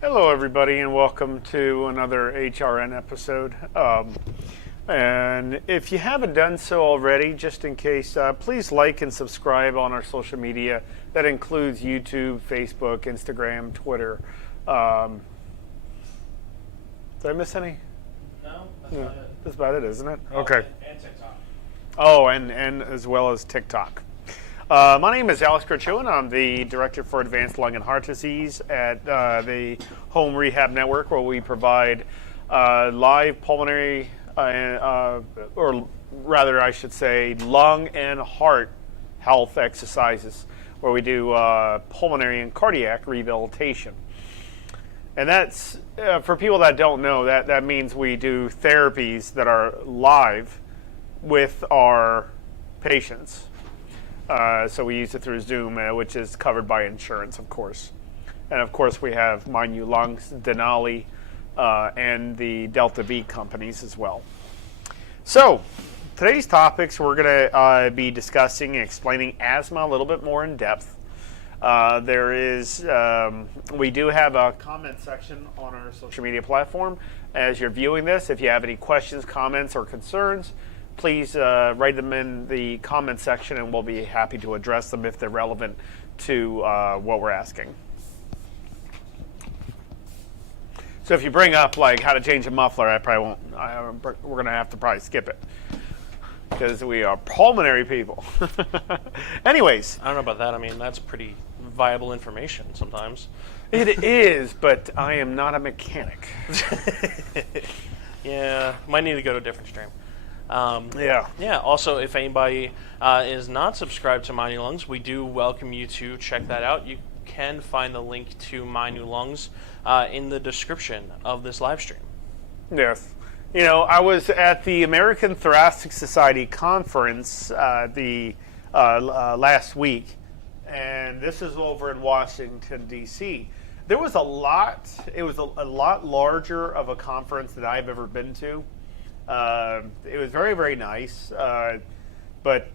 Hello, everybody, and welcome to another HRN episode. And if you haven't done so already, just in case, please like and subscribe on our social media. That includes YouTube, Facebook, Instagram, Twitter. Did I miss any? No, that's about it. That's about it, isn't it? Oh, Okay. And TikTok. Oh, and as well as TikTok. My name is Alex Grichuhin. I'm the Director for Advanced Lung and Heart Disease at the Home Rehab Network, where we provide live pulmonary, or rather I should say, lung and heart health exercises, where we do pulmonary and cardiac rehabilitation. And that's, for people that don't know, that means we do therapies that are live with our patients. So we use it through Zoom, which is covered by insurance, of course. And of course, we have My New Lungs, Denali, and the Delta V companies as well. So today's topics, we're going to be discussing and explaining asthma a little bit more in depth. We do have a comment section on our social media platform. As you're viewing this, if you have any questions, comments, or concerns, please write them in the comment section, and we'll be happy to address them if they're relevant to what we're asking. So if you bring up like how to change a muffler, I probably won't. We're going to have to probably skip it because we are pulmonary people. Anyways, I don't know about that. I mean, that's pretty viable information sometimes. it is, but I am not a mechanic. Yeah, might need to go to a different stream. Yeah. Also, if anybody is not subscribed to My New Lungs, we do welcome you to check that out. You can find the link to My New Lungs in the description of this live stream. Yes. You know, I was at the American Thoracic Society conference last week, and this is over in Washington, D.C. There was a lot. It was a lot larger of a conference than I've ever been to. It was very, very nice, but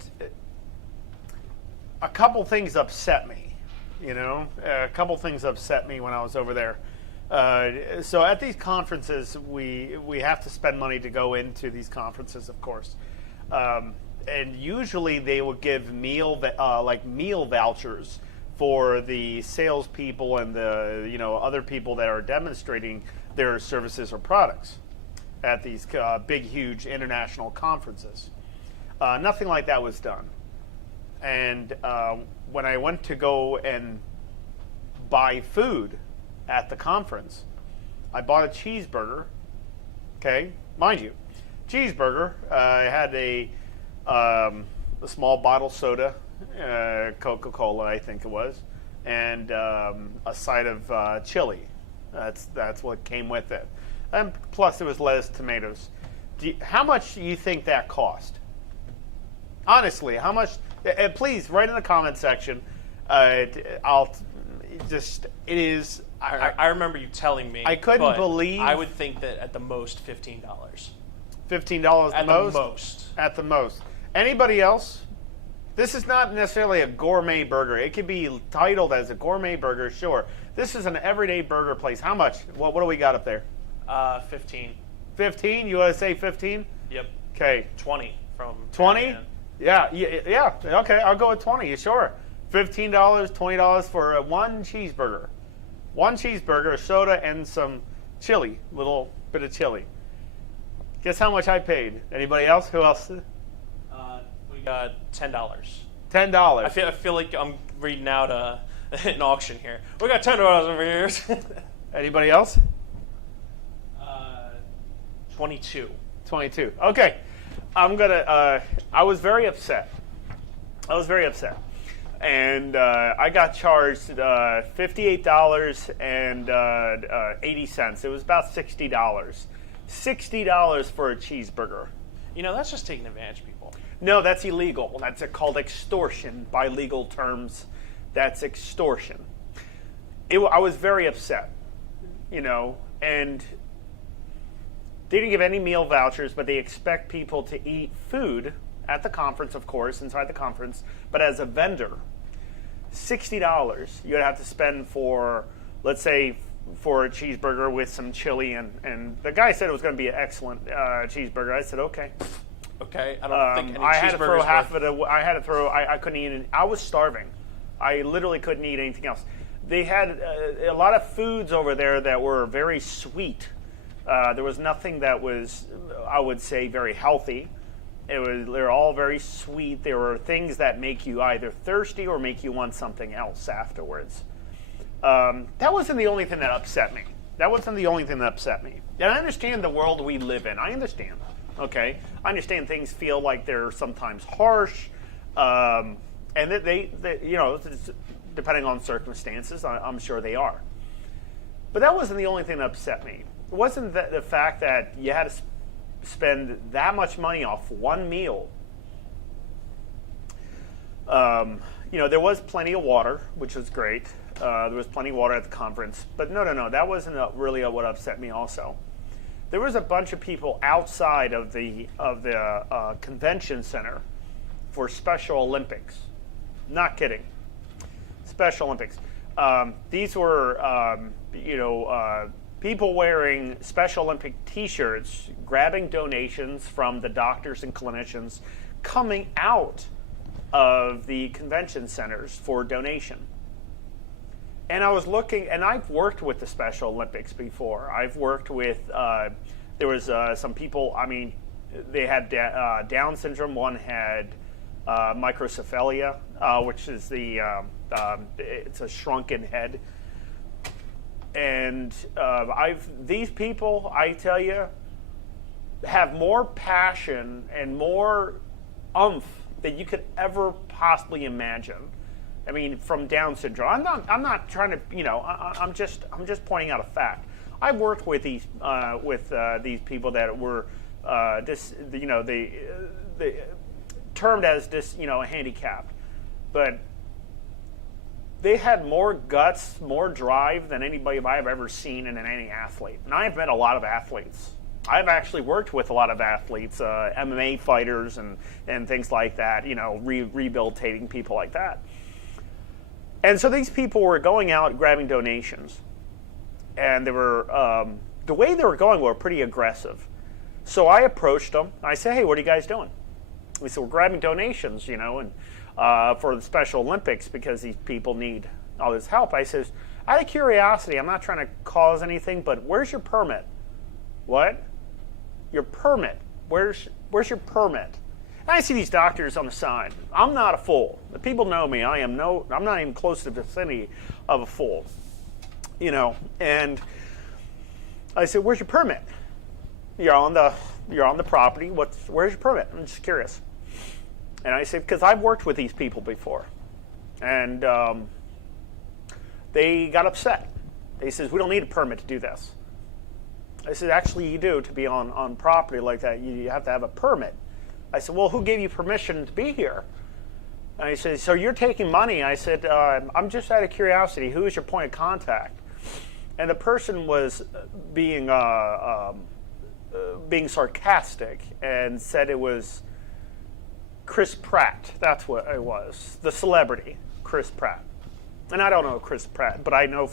a couple things upset me, a couple things upset me when I was over there. So at these conferences, we have to spend money to go into these conferences, of course. And usually they will give meal vouchers for the salespeople and the other people that are demonstrating their services or products at these big, huge international conferences. Nothing like that was done. And when I went to go and buy food at the conference, I bought a cheeseburger. Okay, mind you, cheeseburger. I had a small bottle soda, Coca-Cola, I think it was, and a side of chili. That's what came with it. And plus, it was lettuce, tomatoes. How much do you think that cost? Honestly, how much? Please write in the comment section. It is. I remember you telling me. I couldn't believe. I would think that at the most $15. $15 at the most. At the most. Anybody else? This is not necessarily a gourmet burger. It could be titled as a gourmet burger, sure. This is an everyday burger place. How much? What do we got up there? 15. 15? You want to say 15? Yep. Okay. 20 from 20? Yeah. Okay, I'll go with 20. You sure? $15, $20 for one cheeseburger. One cheeseburger, a soda, and some chili. Little bit of chili. Guess how much I paid? Anybody else? Who else? We got $10. $10. I feel like I'm reading out an auction here. We got $10 over here. Anybody else? 22. 22. Okay. I was very upset. And I got charged $58.80. It was about $60. $60 for a cheeseburger. That's just taking advantage of people. No, that's illegal. That's called extortion by legal terms. That's extortion. I was very upset, and they didn't give any meal vouchers, but they expect people to eat food at the conference, of course, inside the conference, but as a vendor. $60 you'd have to spend for, let's say, for a cheeseburger with some chili, and the guy said it was going to be an excellent cheeseburger. I said, okay. Okay, I don't think any I had to throw cheeseburgers half were- of it. I had to throw. I couldn't eat it. I was starving. I literally couldn't eat anything else. They had a lot of foods over there that were very sweet. There was nothing that was, I would say, very healthy. They're all very sweet. There were things that make you either thirsty or make you want something else afterwards. That wasn't the only thing that upset me. That wasn't the only thing that upset me. And I understand the world we live in. I understand. Okay, I understand things feel like they're sometimes harsh, and that they you know, depending on circumstances, I'm sure they are. But that wasn't the only thing that upset me. It wasn't the fact that you had to spend that much money off one meal. You know, there was plenty of water, which was great. There was plenty of water at the conference. But no, that wasn't really what upset me also. There was a bunch of people outside of the convention center for Special Olympics. Not kidding. Special Olympics. These were, people wearing Special Olympic T-shirts, grabbing donations from the doctors and clinicians coming out of the convention centers for donation. And I was looking, and I've worked with the Special Olympics before. I've worked with, there was some people, I mean, they had Down syndrome. One had microcephalia, which is it's a shrunken head. And these people, I tell you, have more passion and more oomph than you could ever possibly imagine. I mean, from Down syndrome. I'm not trying to, I'm just pointing out a fact. I've worked with these people that were they termed as handicapped, but they had more guts, more drive than anybody I've ever seen in any athlete. And I've met a lot of athletes. I've actually worked with a lot of athletes, MMA fighters and things like that, rehabilitating people like that. And so these people were going out grabbing donations. And they were, the way they were going were pretty aggressive. So I approached them. I said, hey, what are you guys doing? We said, we're grabbing donations, and for the Special Olympics because these people need all this help. I says, out of curiosity, I'm not trying to cause anything, but where's your permit? What? Your permit. Where's your permit? And I see these doctors on the side. I'm not a fool. The people know me. I'm not even close to the vicinity of a fool. And I said, where's your permit? You're on the property. Where's your permit? I'm just curious. And I said, because I've worked with these people before. And they got upset. They said, we don't need a permit to do this. I said, actually, you do. To be on property like that, you have to have a permit. I said, well, who gave you permission to be here? And he said, so you're taking money? I said, I'm just out of curiosity. Who is your point of contact? And the person was being sarcastic and said it was Chris Pratt. That's what it was. The celebrity, Chris Pratt. And I don't know Chris Pratt, but I know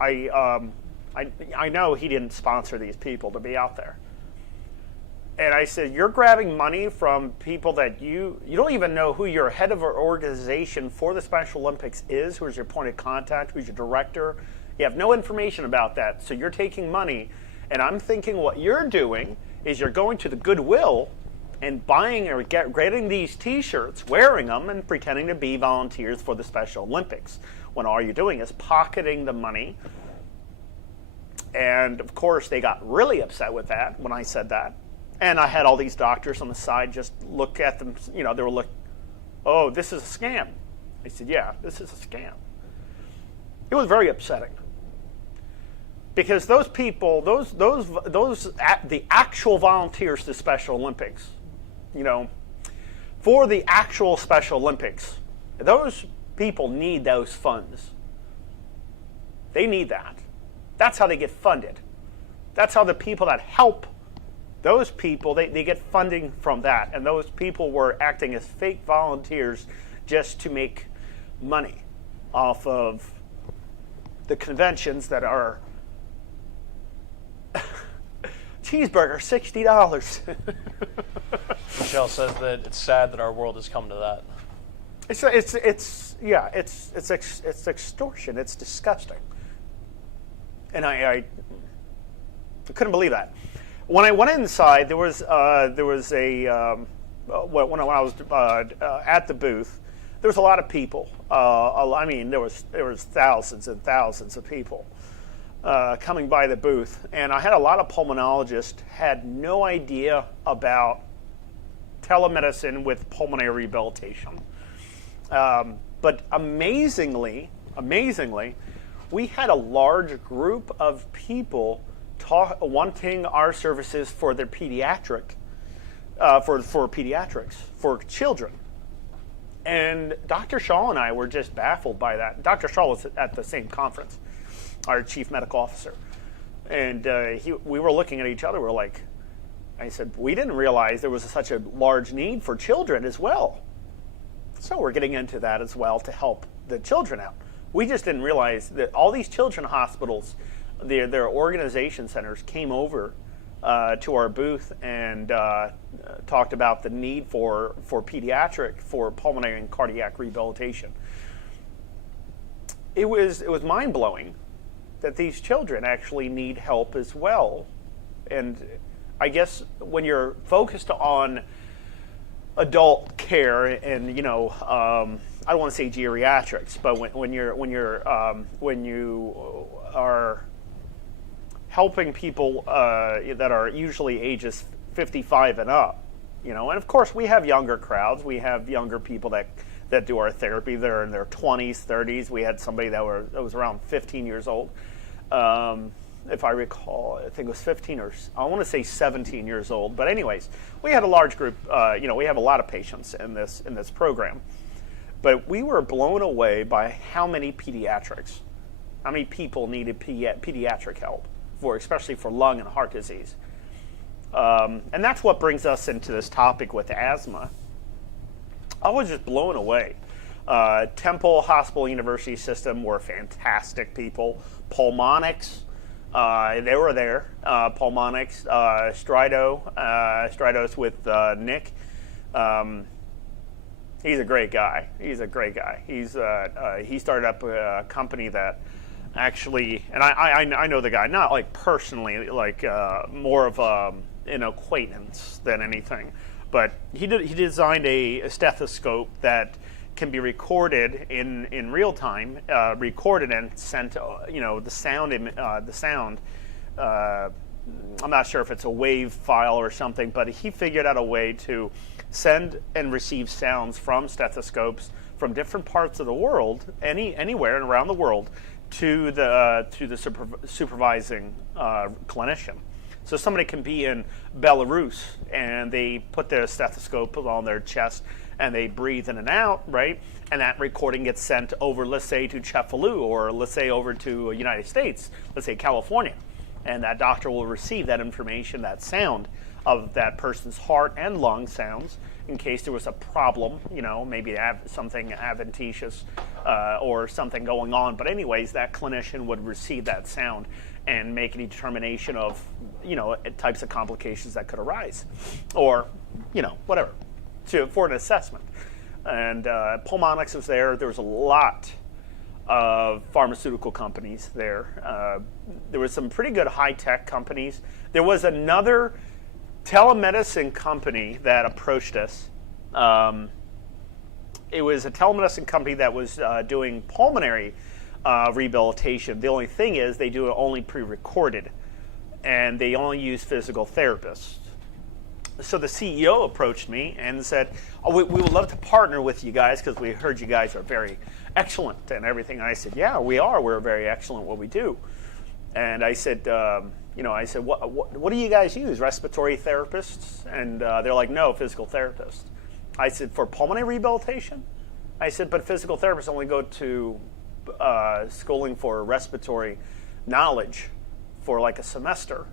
I know he didn't sponsor these people to be out there. And I said, you're grabbing money from people that you don't even know who your head of our organization for the Special Olympics is, who's your point of contact, who's your director. You have no information about that. So you're taking money. And I'm thinking what you're doing is you're going to the Goodwill and buying or getting these T-shirts, wearing them, and pretending to be volunteers for the Special Olympics, when all you're doing is pocketing the money. And, of course, they got really upset with that when I said that. And I had all these doctors on the side just look at them. They were like, oh, this is a scam. I said, yeah, this is a scam. It was very upsetting. Because those people, the actual volunteers to the Special Olympics, for the actual Special Olympics, those people need those funds. They need that. That's how they get funded. That's how the people that help those people, they get funding from that. And those people were acting as fake volunteers just to make money off of the conventions that are cheeseburger, $60. Michelle says that it's sad that our world has come to that. It's extortion. It's disgusting, and I couldn't believe that. When I went inside, there was a when I was at the booth, there was a lot of people. I mean, there was thousands and thousands of people coming by the booth, and I had a lot of pulmonologists had no idea about telemedicine with pulmonary rehabilitation. But amazingly, we had a large group of people wanting our services for their pediatrics, for children. And Dr. Shaw and I were just baffled by that. Dr. Shaw was at the same conference, our chief medical officer. And we were looking at each other, I said, we didn't realize there was such a large need for children as well. So we're getting into that as well to help the children out. We just didn't realize that all these children hospitals, their organization centers came over to our booth and talked about the need for pulmonary and cardiac rehabilitation. It was mind-blowing that these children actually need help as well. And I guess when you're focused on adult care and I don't want to say geriatrics, but when you are helping people that are usually ages 55 and up, and of course we have younger crowds. We have younger people that do our therapy. They're in their 20s, 30s. We had somebody that was around 15 years old. If I recall, I think it was 15 or I want to say 17 years old. But anyways, we had a large group. We have a lot of patients in this program. But we were blown away by how many people needed pediatric help, especially for lung and heart disease. And that's what brings us into this topic with asthma. I was just blown away. Temple Hospital University System were fantastic people. Pulmonx, they were there. Pulmonx, Stridos with Nick. He's a great guy. He started up a company that actually, and I know the guy, not like personally, like more of an acquaintance than anything. But he designed a stethoscope that can be recorded in real time, recorded and sent. The sound. I'm not sure if it's a wave file or something, but he figured out a way to send and receive sounds from stethoscopes from different parts of the world, anywhere and around the world, to the supervising clinician. So somebody can be in Belarus and they put their stethoscope on their chest and they breathe in and out, right? And that recording gets sent over, let's say, to Cefalu, or let's say over to United States, let's say California. And that doctor will receive that information, that sound of that person's heart and lung sounds, in case there was a problem, maybe something adventitious or something going on. But anyways, that clinician would receive that sound and make any determination of, types of complications that could arise, or, whatever, for an assessment. And Pulmonx was there. There was a lot of pharmaceutical companies there. There was some pretty good high-tech companies. There was another telemedicine company that approached us. It was a telemedicine company that was doing pulmonary rehabilitation. The only thing is they do it only pre-recorded, and they only use physical therapists. So the CEO approached me and said, we would love to partner with you guys because we heard you guys are very excellent and everything. And I said, yeah, we are. We're very excellent at what we do. And I said, what do you guys use? Respiratory therapists? And they're like, no, physical therapists. I said, for pulmonary rehabilitation? I said, but physical therapists only go to schooling for respiratory knowledge for like a semester,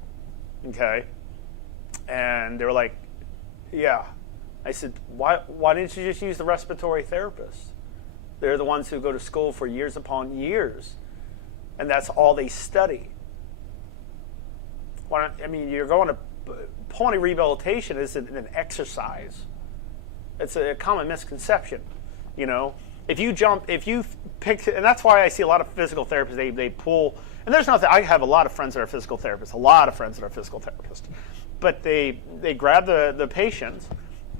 okay? And they were like, yeah. I said, why didn't you just use the respiratory therapists? They're the ones who go to school for years upon years and that's all they study. I mean, you're going to pulmonary rehabilitation isn't an exercise. It's a common misconception, you know. If you pick, and that's why I see a lot of physical therapists, they pull, and there's nothing, I have a lot of friends that are physical therapists, but they grab the patients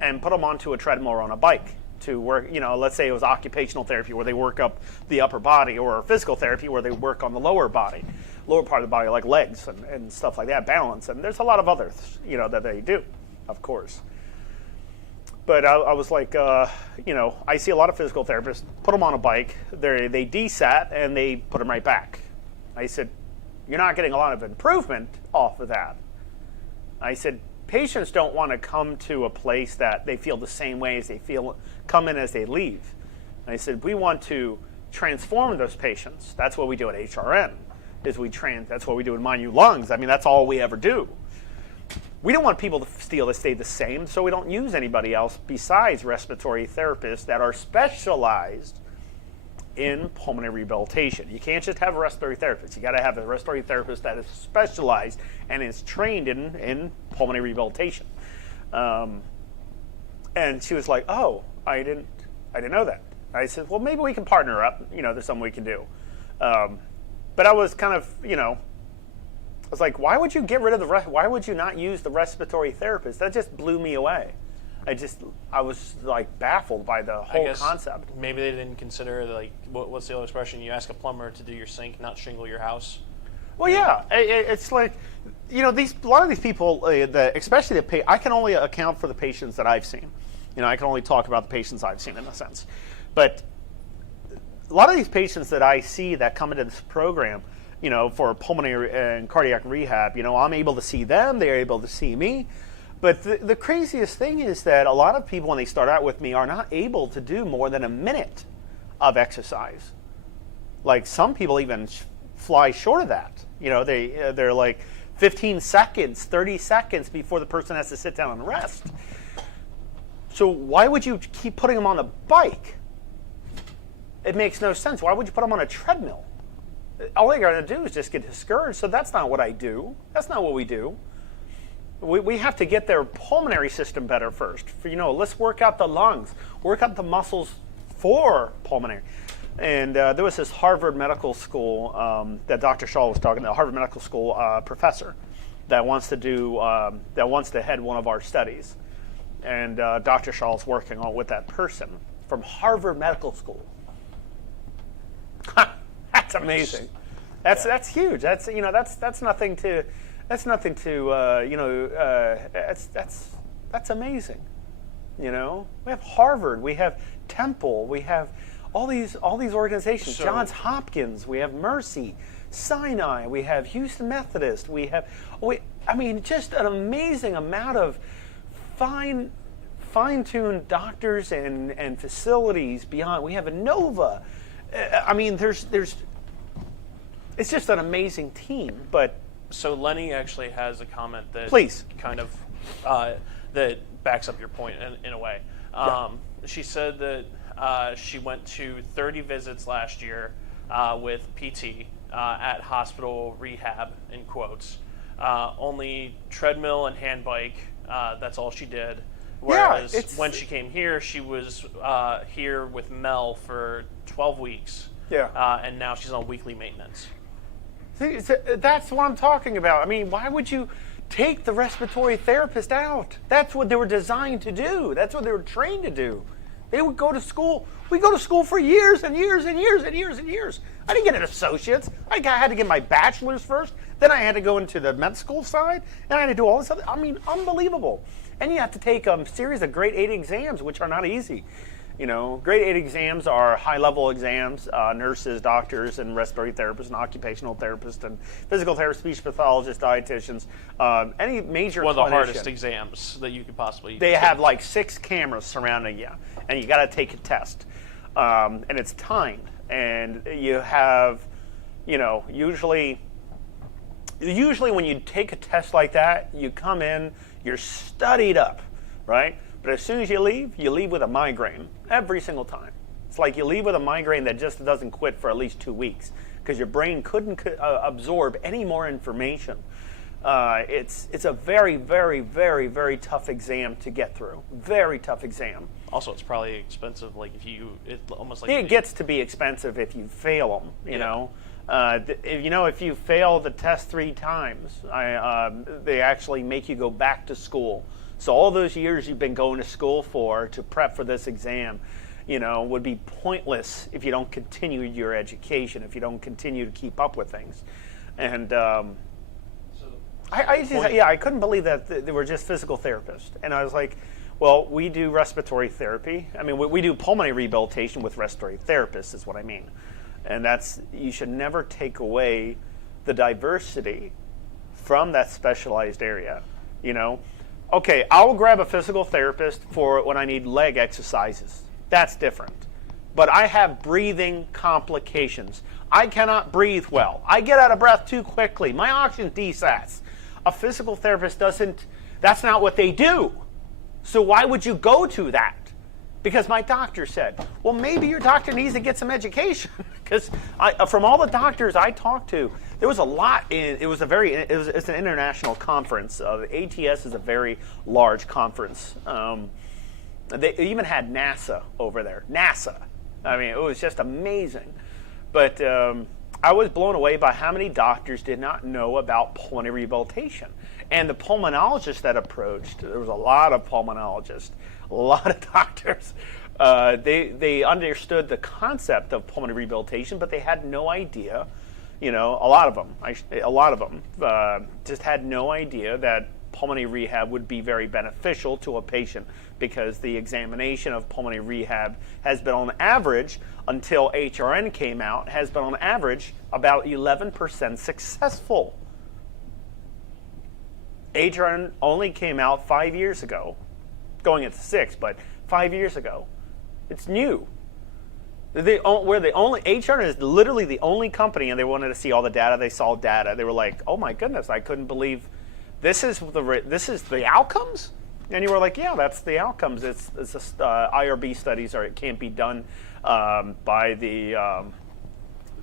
and put them onto a treadmill or on a bike to work, you know, let's say it was occupational therapy where they work up the upper body, or physical therapy where they work on the lower part of the body, like legs and stuff like that, balance. And there's a lot of others, you know, that they do, of course. But I was like, you know, I see a lot of physical therapists, put them on a bike, they desat, and they put them right back. I said, you're not getting a lot of improvement off of that. I said, patients don't want to come to a place that they feel the same way as they come in as they leave. And I said, we want to transform those patients. That's what we do at HRN, that's what we do in My New Lungs. I mean, that's all we ever do. We don't want people to stay the same, so we don't use anybody else besides respiratory therapists that are specialized in pulmonary rehabilitation. You can't just have a respiratory therapist. You got to have a respiratory therapist that is specialized and is trained in pulmonary rehabilitation. And she was like, "Oh, I didn't know that." I said, "Well, maybe we can partner up. You know, there's something we can do." But I was kind of, you know, I was like, why would you get rid of why would you not use the respiratory therapist? That just blew me away. I was like baffled by the whole concept. Maybe they didn't consider, like, what's the old expression? You ask a plumber to do your sink, not shingle your house. Well, yeah, it's like, you know, a lot of these people, especially I can only account for the patients that I've seen. You know, I can only talk about the patients I've seen in a sense. But a lot of these patients that I see that come into this program, you know, for pulmonary and cardiac rehab, you know, I'm able to see them, they're able to see me. But the craziest thing is that a lot of people, when they start out with me, are not able to do more than a minute of exercise. Like, some people even fly short of that. You know, they're like 15 seconds, 30 seconds before the person has to sit down and rest. So why would you keep putting them on a bike? It makes no sense. Why would you put them on a treadmill? All they're going to do is just get discouraged. So that's not what I do. That's not what we do. We have to get their pulmonary system better first. You know, let's work out the lungs, work out the muscles for pulmonary. And there was this Harvard Medical School that Dr. Shaw was talking about, Harvard Medical School professor that wants to head one of our studies. And Dr. Shaw is working on with that person from Harvard Medical School. That's amazing. That's huge. That's nothing to. That's amazing. You know, we have Harvard, we have Temple, we have all these organizations. Johns Hopkins, we have Mercy, Sinai, we have Houston Methodist, I mean, just an amazing amount of fine-tuned doctors and facilities beyond. We have Inova. I mean, it's just an amazing team, but. So Lenny actually has a comment that kind of that backs up your point in a way. She said that she went to 30 visits last year with PT at hospital rehab, in quotes. Only treadmill and hand bike, that's all she did. Whereas when she came here, she was here with Mel for 12 weeks. Yeah. And now she's on weekly maintenance. See, that's what I'm talking about. I mean, why would you take the respiratory therapist out? That's what they were designed to do. That's what they were trained to do. They would go to school. We go to school for years and years and years and years and years. I didn't get an associate's. I had to get my bachelor's first. Then I had to go into the med school side, and I had to do all this other. I mean, unbelievable. And you have to take a series of grade 8 exams, which are not easy. You know, grade 8 exams are high-level exams, nurses, doctors, and respiratory therapists, and occupational therapists, and physical therapists, speech pathologists, dietitians, any major one of the clinician. hardest exams that you could possibly They have like 6 cameras surrounding you, and you got to take a test. And it's timed. And you have, you know, usually when you take a test like that, you come in, you're studied up, right? But as soon as you leave with a migraine every single time. It's like you leave with a migraine that just doesn't quit for at least 2 weeks because your brain couldn't absorb any more information. It's a very, very, very, very tough exam to get through. Very tough exam. Also, it's probably expensive. Like it's almost like it gets to be expensive if you fail them. You know, if you fail the test 3 times, they actually make you go back to school. So all those years you've been going to school to prep for this exam, would be pointless if you don't continue your education, if you don't continue to keep up with things. And I couldn't believe that they were just physical therapists. And I was like, well, we do respiratory therapy. I mean, we do pulmonary rehabilitation with respiratory therapists is what I mean. And you should never take away the diversity from that specialized area, Okay, I'll grab a physical therapist for when I need leg exercises. That's different. But I have breathing complications. I cannot breathe well. I get out of breath too quickly. My oxygen desats. A physical therapist that's not what they do. So why would you go to that? Because my doctor said, well, maybe your doctor needs to get some education. Because from all the doctors I talked to, there was a lot it's an international conference. The ATS is a very large conference. They even had NASA over there. NASA. I mean, it was just amazing. But I was blown away by how many doctors did not know about pulmonary rehabilitation. And the pulmonologists that approached, there was a lot of pulmonologists, a lot of doctors. They understood the concept of pulmonary rehabilitation, but they had no idea. A lot of them just had no idea that pulmonary rehab would be very beneficial to a patient, because the examination of pulmonary rehab has been on average, until HRN came out, has been on average about 11% successful. HRN only came out 5 years ago, going into 6, but 5 years ago. It's new. HRN is literally the only company, and they wanted to see all the data. They saw data. They were like, "Oh my goodness, I couldn't believe this is the outcomes." And you were like, "Yeah, that's the outcomes. It's IRB studies, or it can't be done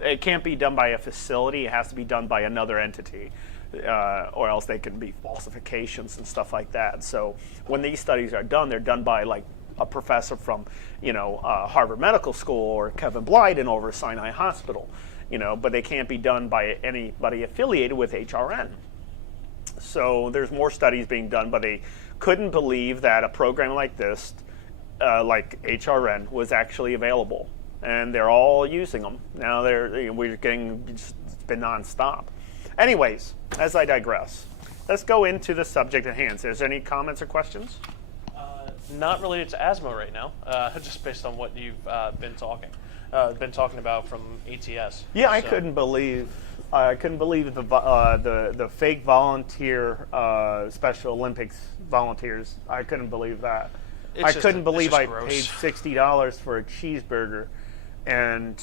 it can't be done by a facility. It has to be done by another entity." Or else they can be falsifications and stuff like that. So when these studies are done, they're done by like a professor from, Harvard Medical School or Kevin Blyden over Sinai Hospital, but they can't be done by anybody affiliated with HRN. So there's more studies being done, but they couldn't believe that a program like this, like HRN, was actually available, and they're all using them now. It's been nonstop. Anyways, as I digress, let's go into the subject at hand. So is there any comments or questions? Not related to asthma right now, just based on what you've been talking about from ATS. Yeah, I couldn't believe the fake volunteer Special Olympics volunteers. I couldn't believe that. I couldn't believe I paid $60 for a cheeseburger, and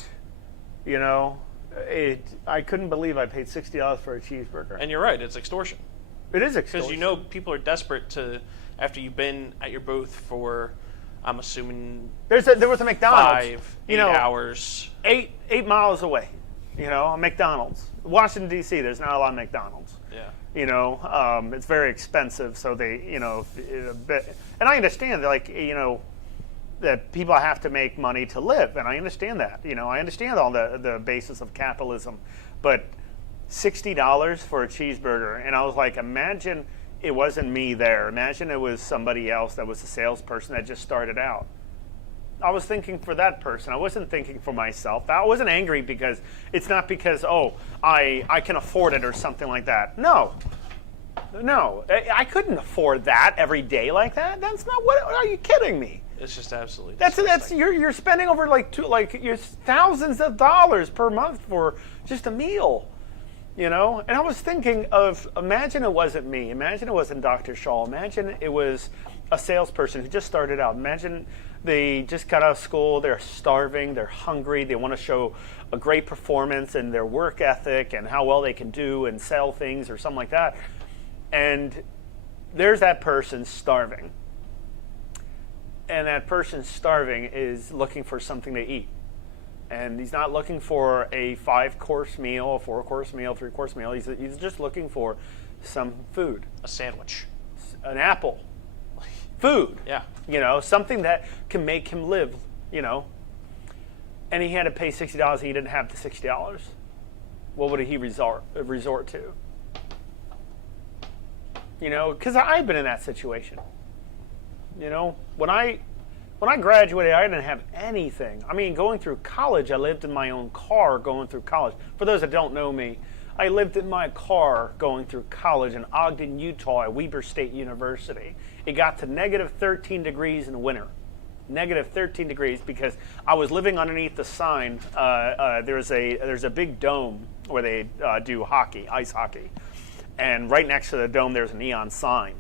I couldn't believe I paid $60 for a cheeseburger. And you're right, it's extortion. It is extortion. Because people are desperate to, after you've been at your booth for, I'm assuming, there was a McDonald's 8 hours. 8 miles away, a McDonald's. Washington, D.C., there's not a lot of McDonald's. Yeah. It's very expensive, so they, and I understand, that people have to make money to live, and I understand that. I understand all the basis of capitalism, but $60 for a cheeseburger, and I was like, imagine it wasn't me there. Imagine it was somebody else that was a salesperson that just started out. I was thinking for that person. I wasn't thinking for myself. I wasn't angry because it's not because, I can afford it or something like that. No, I couldn't afford that every day like that. That's not what. Are you kidding me? It's just absolutely. That's you're spending over you're thousands of dollars per month for just a meal, And I was thinking of, imagine it wasn't me. Imagine it wasn't Dr. Shaw. Imagine it was a salesperson who just started out. Imagine they just got out of school. They're starving. They're hungry. They want to show a great performance in their work ethic and how well they can do and sell things or something like that. And there's that person starving. And that person starving is looking for something to eat. And he's not looking for a 5-course meal, a 4-course meal, 3-course meal. He's just looking for some food. A sandwich. An apple. Food. Yeah. Something that can make him live, And he had to pay $60 and he didn't have the $60. What would he resort to? Because I've been in that situation. When I graduated, I didn't have anything. I mean, going through college, I lived in my own car going through college. For those that don't know me, I lived in my car going through college in Ogden, Utah at Weber State University. It got to negative 13 degrees in the winter. Negative 13 degrees because I was living underneath the sign. There's a big dome where they do hockey, ice hockey. And right next to the dome, there's a neon sign.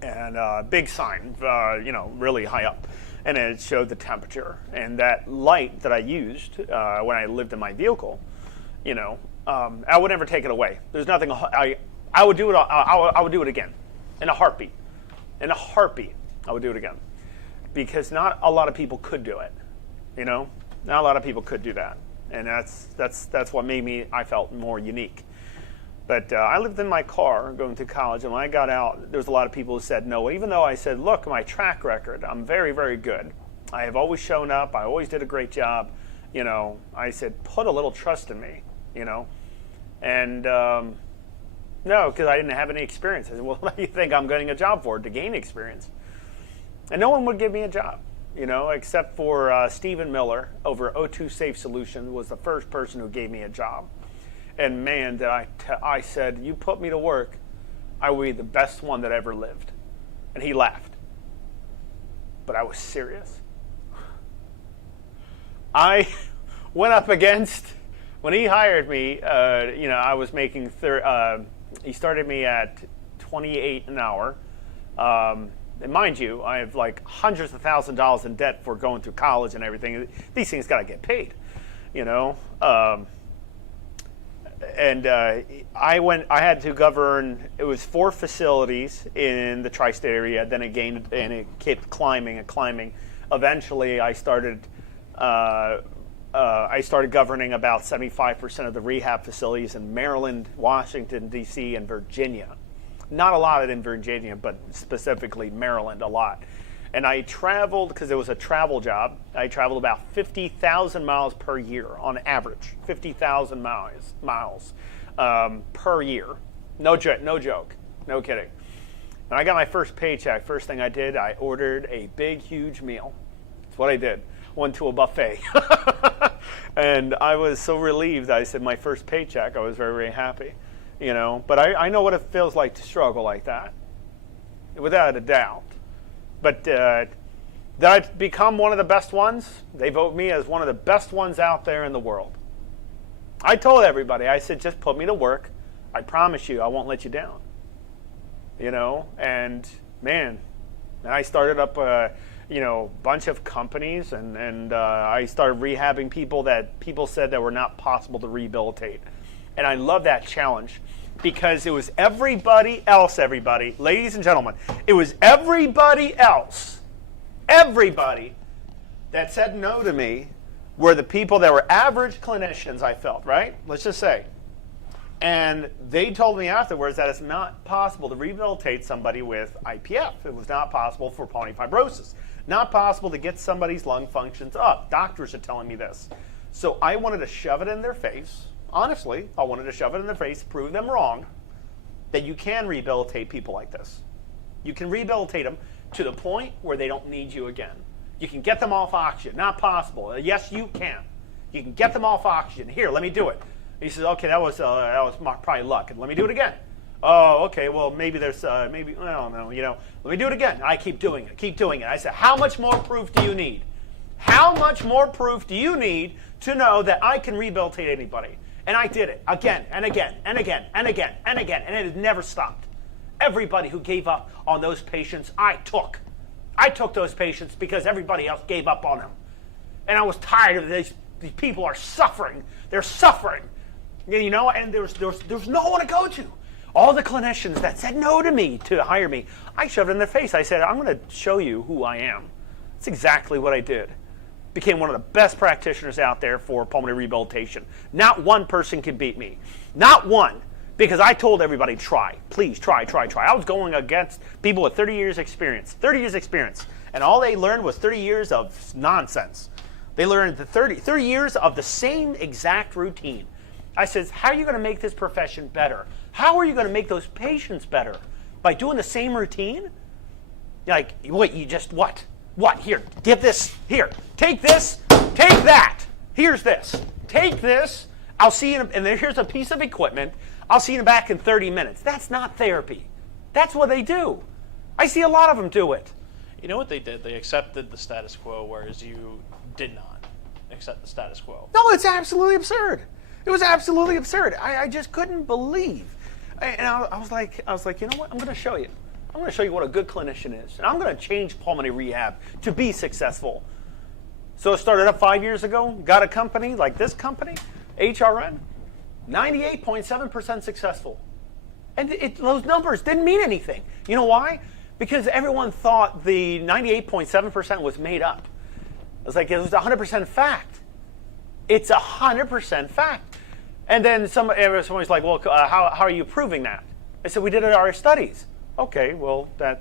And a big sign, really high up. And it showed the temperature. And that light that I used when I lived in my vehicle, I would never take it away. There's nothing, I would do it, I would do it again. In a heartbeat. In a heartbeat, I would do it again. Because not a lot of people could do it. Not a lot of people could do that. And that's what made I felt more unique. But I lived in my car going to college, and when I got out, there was a lot of people who said no. Even though I said, look, my track record, I'm very, very good. I have always shown up. I always did a great job. I said, put a little trust in me, And no, because I didn't have any experience. I said, well, what do you think I'm getting a job for? To gain experience. And no one would give me a job, except for Stephen Miller over O2 Safe Solutions was the first person who gave me a job. And man, did I said, you put me to work, I will be the best one that ever lived. And he laughed. But I was serious. I went up against, when he hired me, I was making, he started me at $28 an hour. And mind you, I have like hundreds of thousands of dollars in debt for going through college and everything. These things got to get paid, And I had to govern. It was 4 facilities in the tri-state area. Then it gained, and it kept climbing and climbing. Eventually, I started governing about 75% of the rehab facilities in Maryland, Washington D.C., and Virginia. Not a lot in Virginia, but specifically Maryland, a lot. And I traveled, because it was a travel job, I traveled about 50,000 miles per year on average. 50,000 miles per year. No joke. No kidding. When I got my first paycheck, first thing I did, I ordered a big, huge meal. That's what I did. Went to a buffet. And I was so relieved. I said my first paycheck, I was very, very happy. But I know what it feels like to struggle like that, without a doubt. But did I become one of the best ones? They vote me as one of the best ones out there in the world. I told everybody, I said, just put me to work. I promise you, I won't let you down. And man, I started up a bunch of companies, and I started rehabbing people that people said that were not possible to rehabilitate. And I love that challenge because it was everybody else, ladies and gentlemen, it was everybody else, that said no to me were the people that were average clinicians, I felt, right? Let's just say. And they told me afterwards that it's not possible to rehabilitate somebody with IPF. It was not possible for pulmonary fibrosis. Not possible to get somebody's lung functions up. Doctors are telling me this. So I wanted to shove it in their face. Honestly, I wanted to shove it in their face, prove them wrong, that you can rehabilitate people like this. You can rehabilitate them to the point where they don't need you again. You can get them off oxygen. Not possible. Yes, you can. You can get them off oxygen. Here, let me do it. He says, okay, that was probably luck. And let me do it again. Oh, okay, well, maybe there's, I don't know, let me do it again. I keep doing it. I said, how much more proof do you need? How much more proof do you need to know that I can rehabilitate anybody? And I did it again and again and again and again and again, and it has never stopped. Everybody who gave up on those patients, I took. I took those patients because everybody else gave up on them. And I was tired of these people are suffering. They're suffering. And there's no one to go to. All the clinicians that said no to me to hire me, I shoved it in their face. I said, I'm going to show you who I am. That's exactly what I did. became one of the best practitioners out there for pulmonary rehabilitation. Not one person could beat me. Not one. Because I told everybody, try. Please, try. I was going against people with 30 years experience. 30 years experience. And all they learned was 30 years of nonsense. They learned the 30 years of the same exact routine. I said, how are you going to make this profession better? How are you going to make those patients better? By doing the same routine? Like, what, you just, what? What? Here, give this, here, take this, take that. Here's this. Take this, I'll see you, and then here's a piece of equipment. I'll see you back in 30 minutes. That's not therapy. That's what they do. I see a lot of them do it. You know what they did? They accepted the status quo, whereas you did not accept the status quo. No, it's absolutely absurd. It was absolutely absurd. I just couldn't believe. And I was like, you know what? I'm going to show you. I'm going to show you what a good clinician is. And I'm going to change pulmonary rehab to be successful. So it started up 5 years ago. Got a company like this company, HRN, 98.7% successful. And those numbers didn't mean anything. You know why? Because everyone thought the 98.7% was made up. It was like it was 100% fact. It's 100% fact. And then someone's like, well, how are you proving that? I said, we did it in our studies. Okay, well, did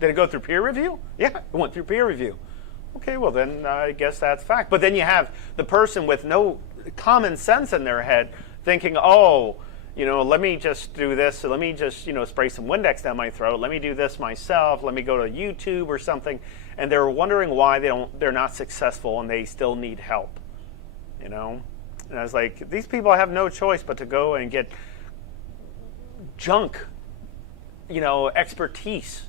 it go through peer review? Yeah, it went through peer review. Okay, well, then I guess that's fact. But then you have the person with no common sense in their head thinking, oh, let me just do this. So let me just, spray some Windex down my throat. Let me do this myself. Let me go to YouTube or something. And they're wondering why they're not successful and they still need help. And I was like, these people have no choice but to go and get junk, expertise.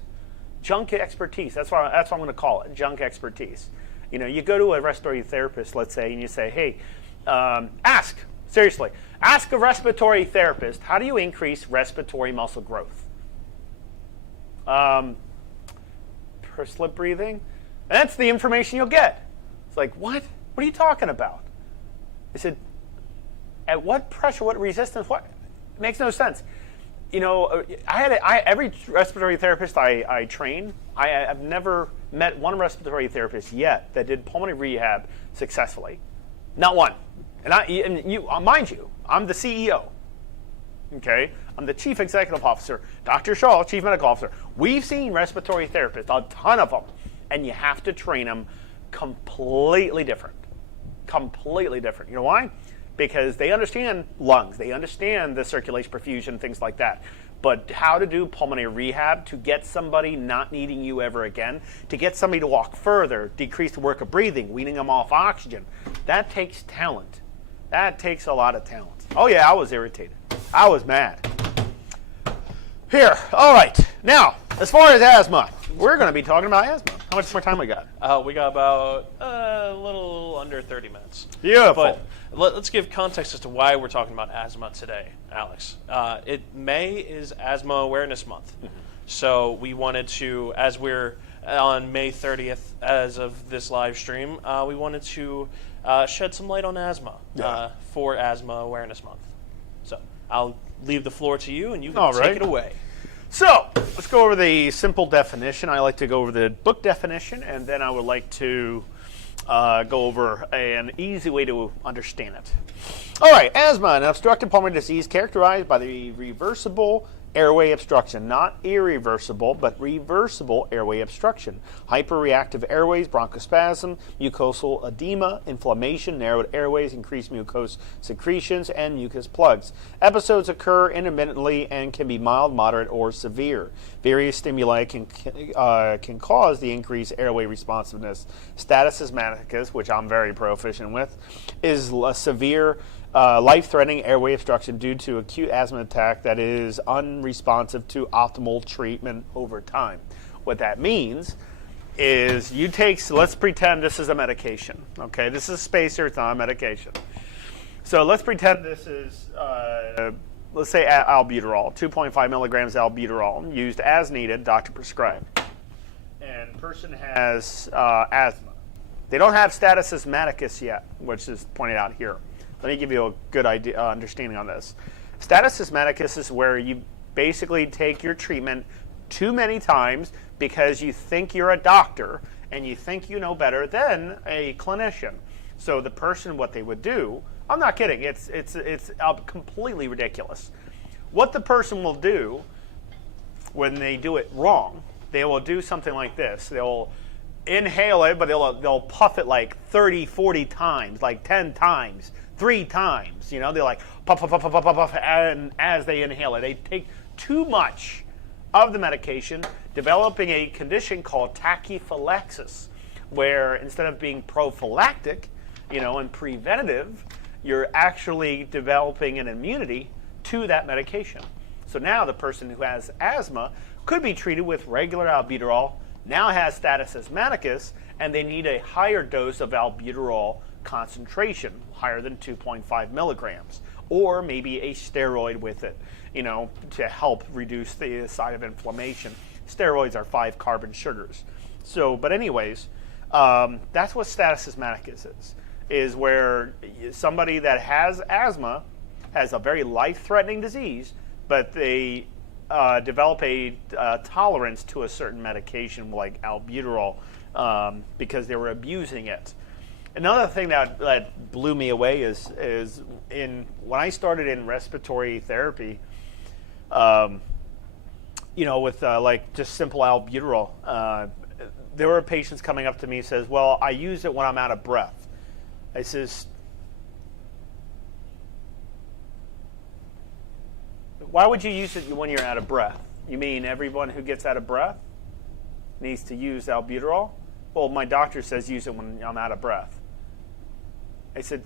Junk expertise. That's what I'm going to call it, junk expertise. You go to a respiratory therapist, let's say, and you say, hey, ask a respiratory therapist, how do you increase respiratory muscle growth? Slip breathing. And that's the information you'll get. It's like, what? What are you talking about? I said, at what pressure, what resistance, what? It makes no sense. Every respiratory therapist I train, I've never met one respiratory therapist yet that did pulmonary rehab successfully. Not one. Mind you, I'm the CEO. Okay? I'm the Chief Executive Officer. Dr. Shaw, Chief Medical Officer. We've seen respiratory therapists, a ton of them, and you have to train them completely different. Completely different. You know why? Because they understand lungs. They understand the circulation, perfusion, things like that. But how to do pulmonary rehab to get somebody not needing you ever again, to get somebody to walk further, decrease the work of breathing, weaning them off oxygen, that takes talent. That takes a lot of talent. Oh yeah, I was irritated. I was mad. Here, all right. Now, as far as asthma, we're going to be talking about asthma. How much more time we got? We got about a little under 30 minutes. Beautiful. But let's give context as to why we're talking about asthma today, Alex. May is Asthma Awareness Month. Mm-hmm. So we wanted to, as we're on May 30th, as of this live stream, we wanted to shed some light on asthma for Asthma Awareness Month. So I'll leave the floor to you, and you can take it away. So let's go over the simple definition. I like to go over the book definition, and then I would like to go over an easy way to understand it. All right, asthma, an obstructive pulmonary disease characterized by the reversible airway obstruction, not irreversible, but reversible airway obstruction, hyperreactive airways, bronchospasm, mucosal edema, inflammation, narrowed airways, increased mucose secretions, and mucus plugs. Episodes occur intermittently and can be mild, moderate, or severe. Various stimuli can cause the increased airway responsiveness. Status asthmaticus, which I'm very proficient with, is a severe life-threatening airway obstruction due to acute asthma attack that is unresponsive to optimal treatment over time. What that means is let's pretend this is a medication. Okay, this is a spacer, it's not a medication. So let's pretend this is, let's say albuterol, 2.5 milligrams albuterol, used as needed, doctor prescribed. And person has asthma. They don't have status asthmaticus yet, which is pointed out here. Let me give you a good understanding on this. Status asthmaticus is where you basically take your treatment too many times because you think you're a doctor and you think you know better than a clinician. So the person, what they would do, I'm not kidding, it's completely ridiculous. What the person will do when they do it wrong, they will do something like this. They'll inhale it, but they'll puff it like 30, 40 times, like 10 times, 3 times. You know, they're like puff, puff, puff, puff, puff, puff, and as they inhale it, they take too much of the medication, developing a condition called tachyphylaxis, where instead of being prophylactic, you know, and preventative, you're actually developing an immunity to that medication. So now the person who has asthma could be treated with regular albuterol, now has status asthmaticus, and they need a higher dose of albuterol concentration, higher than 2.5 milligrams, or maybe a steroid with it, you know, to help reduce the site of inflammation. Steroids are 5-carbon sugars. So, but anyways, that's what status asthmaticus is where somebody that has asthma has a very life-threatening disease, but they develop a tolerance to a certain medication like albuterol because they were abusing it. Another thing that blew me away is when I started in respiratory therapy, you know, with like just simple albuterol, there were patients coming up to me and says, well, I use it when I'm out of breath. I says, why would you use it when you're out of breath? You mean everyone who gets out of breath needs to use albuterol? Well, my doctor says use it when I'm out of breath. I said,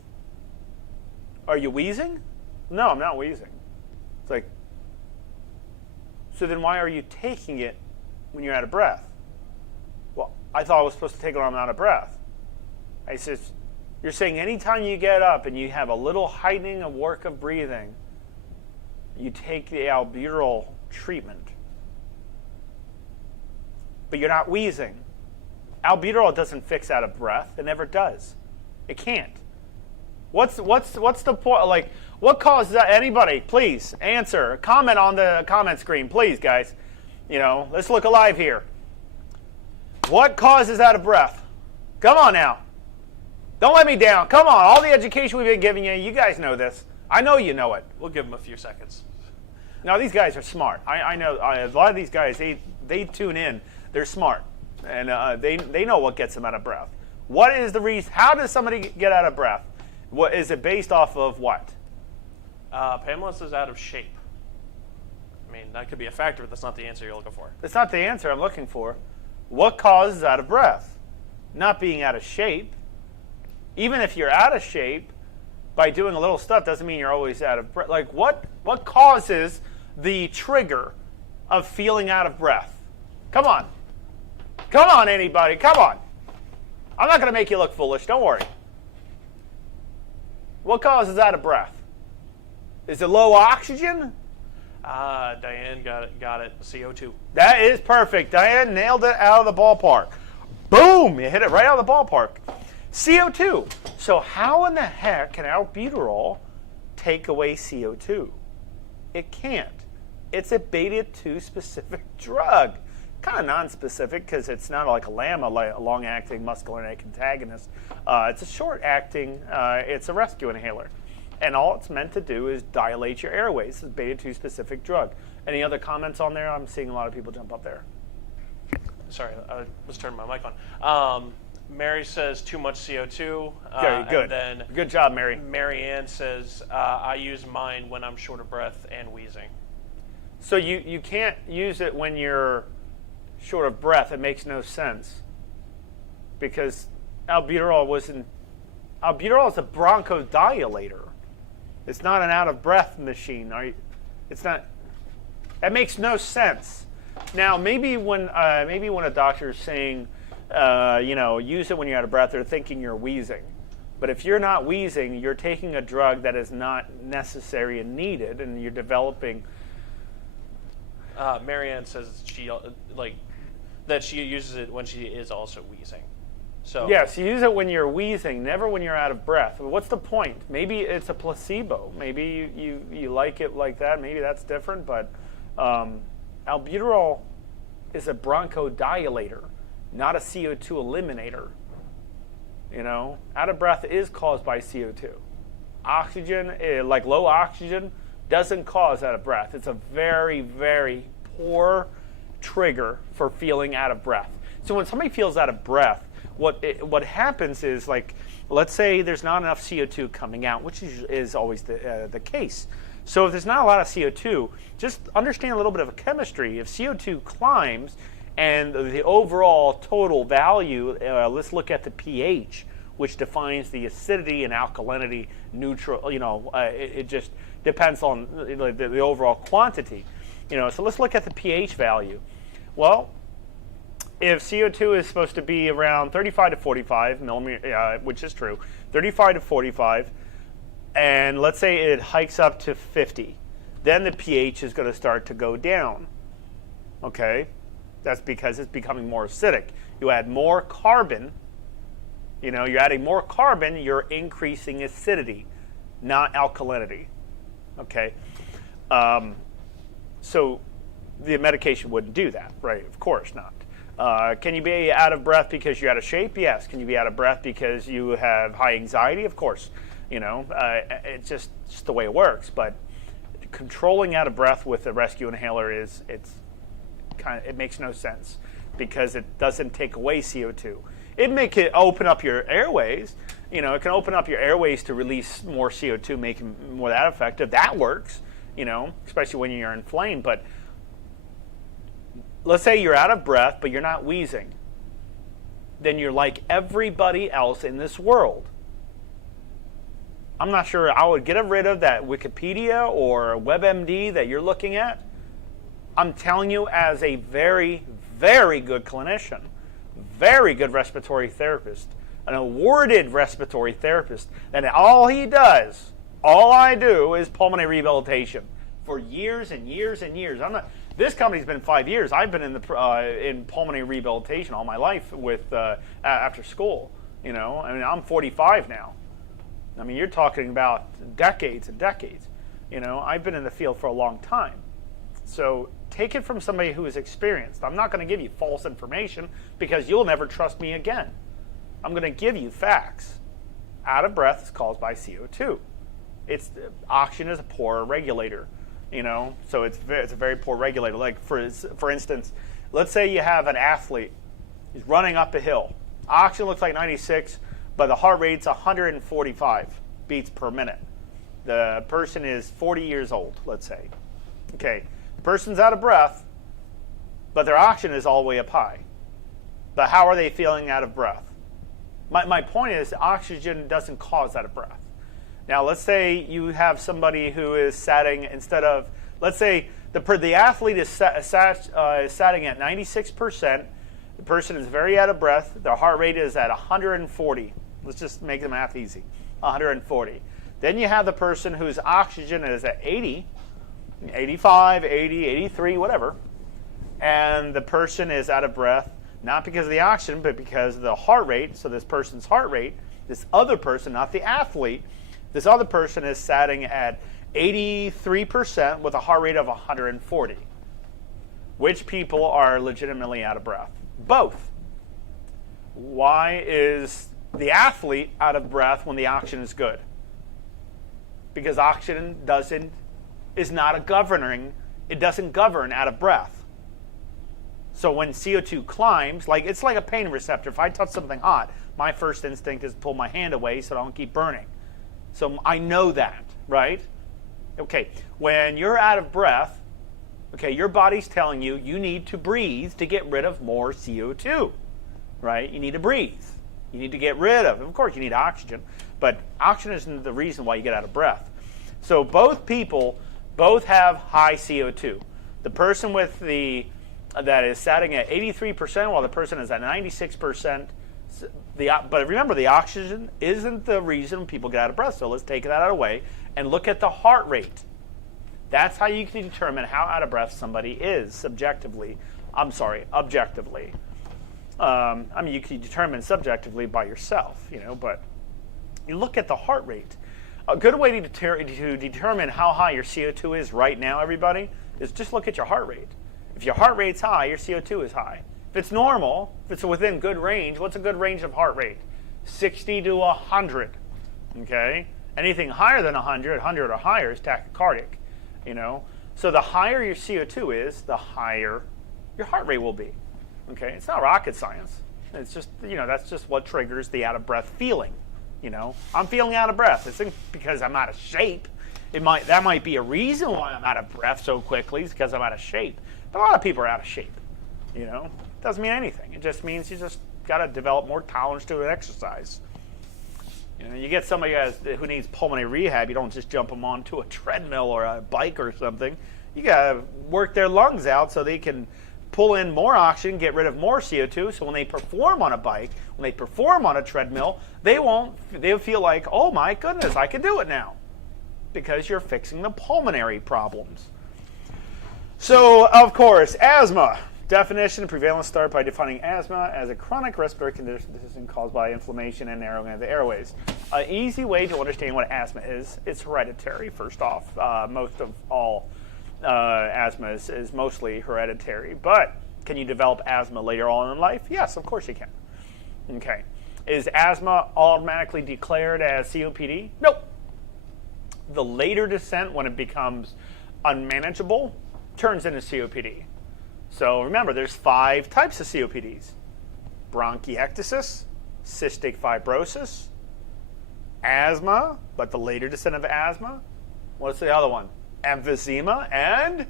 are you wheezing? No, I'm not wheezing. It's like, so then why are you taking it when you're out of breath? Well, I thought I was supposed to take it when I'm out of breath. I said, you're saying anytime you get up and you have a little heightening of work of breathing, you take the albuterol treatment. But you're not wheezing. Albuterol doesn't fix out of breath. It never does. It can't. What's the point? Like, what causes that? Anybody, please answer. Comment on the comment screen, please, guys. You know, let's look alive here. What causes out of breath? Come on now. Don't let me down. Come on. All the education we've been giving you, you guys know this. I know you know it. We'll give them a few seconds. No, these guys are smart. I know a lot of these guys, they tune in. They're smart. And they know what gets them out of breath. What is the reason? How does somebody get out of breath? What is it based off of what? Pamela says out of shape. I mean, that could be a factor, but that's not the answer you're looking for. That's not the answer I'm looking for. What causes out of breath? Not being out of shape. Even if you're out of shape, by doing a little stuff doesn't mean you're always out of breath. Like, what causes the trigger of feeling out of breath? Come on. Come on, anybody. Come on. I'm not going to make you look foolish. Don't worry. What causes out of breath? Is it low oxygen? Diane got it. CO2. That is perfect. Diane nailed it out of the ballpark. Boom! You hit it right out of the ballpark. CO2. So how in the heck can albuterol take away CO2? It can't. It's a beta-2 specific drug. Kind of non-specific because it's not like a LAMA, like a long-acting muscarinic antagonist. It's a short-acting, it's a rescue inhaler. And all it's meant to do is dilate your airways. It's a beta-2 specific drug. Any other comments on there? I'm seeing a lot of people jump up there. Sorry, I was turning my mic on. Mary says too much CO2. Very good. And then good job, Mary. Mary Ann says, I use mine when I'm short of breath and wheezing. So you can't use it when you're short of breath. It makes no sense. Because albuterol is a bronchodilator. It's not an out-of-breath machine. It's not. That makes no sense. Now, maybe when a doctor is saying, use it when you're out of breath, they're thinking you're wheezing. But if you're not wheezing, you're taking a drug that is not necessary and needed, and you're developing. Marianne says that she uses it when she is also wheezing. So yes, you use it when you're wheezing, never when you're out of breath. But what's the point? Maybe it's a placebo. Maybe you like it like that. Maybe that's different. But albuterol is a bronchodilator. not a CO2 eliminator. Out of breath is caused by CO2. Oxygen, like low oxygen, doesn't cause out of breath. It's a very, very poor trigger for feeling out of breath. So when somebody feels out of breath, what happens is, like, let's say there's not enough CO2 coming out, which is always the case. So if there's not a lot of CO2, just understand a little bit of chemistry. If CO2 climbs and the overall total value, let's look at the pH, which defines the acidity and alkalinity, neutral. It just depends on the overall quantity. So let's look at the pH value. Well, if CO2 is supposed to be around 35 to 45 millimeter, which is true, 35 to 45, and let's say it hikes up to 50, then the pH is going to start to go down. Okay? That's because it's becoming more acidic. You add more carbon, you're adding more carbon, you're increasing acidity, not alkalinity. Okay? So the medication wouldn't do that, right? Of course not. Can you be out of breath because you're out of shape? Yes. Can you be out of breath because you have high anxiety? Of course. It's just the way it works. But controlling out of breath with a rescue inhaler it makes no sense because it doesn't take away CO2. It open up your airways. It can open up your airways to release more CO2, make it more that effective. That works. Especially when you're inflamed. But let's say you're out of breath, but you're not wheezing. Then you're like everybody else in this world. I'm not sure I would get rid of that Wikipedia or WebMD that you're looking at. I'm telling you, as a very, very good clinician, very good respiratory therapist, an awarded respiratory therapist, and all I do is pulmonary rehabilitation for years and years and years. This company's been 5 years. I've been in pulmonary rehabilitation all my life with after school. I'm 45 now. You're talking about decades and decades. I've been in the field for a long time. So take it from somebody who is experienced. I'm not going to give you false information because you'll never trust me again. I'm going to give you facts. Out of breath is caused by CO2. Oxygen is a poor regulator. So it's a very poor regulator. Like for instance, let's say you have an athlete. He's running up a hill. Oxygen looks like 96, but the heart rate's 145 beats per minute. The person is 40 years old, let's say. Okay, the person's out of breath, but their oxygen is all the way up high. But how are they feeling out of breath? My point is, oxygen doesn't cause out of breath. Now, let's say you have somebody who is satting instead of, let's say the athlete is satting at 96%. The person is very out of breath. Their heart rate is at 140. Let's just make the math easy. 140. Then you have the person whose oxygen is at 80, 85, 80, 83, whatever. And the person is out of breath, not because of the oxygen, but because of the heart rate. So this person's heart rate, this other person, not the athlete, this other person is satting at 83% with a heart rate of 140. Which people are legitimately out of breath? Both. Why is the athlete out of breath when the oxygen is good? Because oxygen is not a governing, it doesn't govern out of breath. So when CO2 climbs, it's like a pain receptor. If I touch something hot, my first instinct is to pull my hand away so I don't keep burning. So I know that, right? Okay, when you're out of breath, okay, your body's telling you need to breathe to get rid of more CO2, right? You need to breathe. You need to get rid of course, you need oxygen, but oxygen isn't the reason why you get out of breath. So both people have high CO2. The person that is satting at 83% while the person is at 96%. But remember, the oxygen isn't the reason people get out of breath. So let's take that out of the way and look at the heart rate. That's how you can determine how out of breath somebody is objectively. You can determine subjectively by yourself, but you look at the heart rate. A good way to determine how high your CO2 is right now, everybody, is just look at your heart rate. If your heart rate's high, your CO2 is high. If it's normal, if it's within good range, what's a good range of heart rate? 60 to 100. Okay? Anything higher than 100 or higher is tachycardic. So the higher your CO2 is, the higher your heart rate will be. Okay? It's not rocket science. It's just, that's just what triggers the out of breath feeling. I'm feeling out of breath. It's because I'm out of shape. That might be a reason why I'm out of breath so quickly, is because I'm out of shape. But a lot of people are out of shape. Doesn't mean anything. It just means you just got to develop more tolerance to an exercise. You get somebody who needs pulmonary rehab, you don't just jump them onto a treadmill or a bike or something. You got to work their lungs out so they can pull in more oxygen, get rid of more CO2, so when they perform on a bike, when they perform on a treadmill, they'll feel like, oh my goodness, I can do it now. Because you're fixing the pulmonary problems. So, of course, asthma. Definition: prevalence start by defining asthma as a chronic respiratory condition caused by inflammation and narrowing of the airways. An easy way to understand what asthma is, it's hereditary, first off. Most of all asthma is mostly hereditary. But can you develop asthma later on in life? Yes, of course you can. Okay. Is asthma automatically declared as COPD? Nope. The later descent, when it becomes unmanageable, turns into COPD. So remember, there's 5 types of COPDs. Bronchiectasis, cystic fibrosis, asthma, but the later descent of asthma. What's the other one? Emphysema, and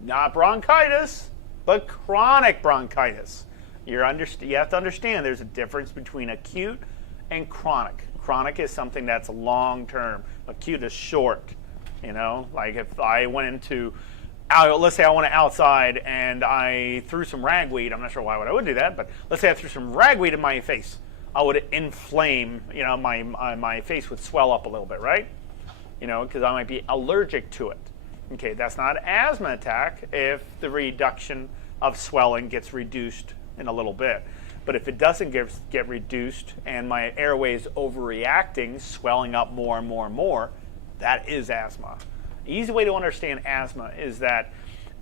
not bronchitis, but chronic bronchitis. You have to understand there's a difference between acute and chronic. Chronic is something that's long-term. Acute is short. Like if I went into... let's say I went outside and I threw some ragweed. I'm not sure why I would do that, but let's say I threw some ragweed in my face. I would inflame, my face would swell up a little bit, right? Because I might be allergic to it. Okay, that's not an asthma attack if the reduction of swelling gets reduced in a little bit. But if it doesn't get reduced and my airway is overreacting, swelling up more and more and more, that is asthma. Easy way to understand asthma is that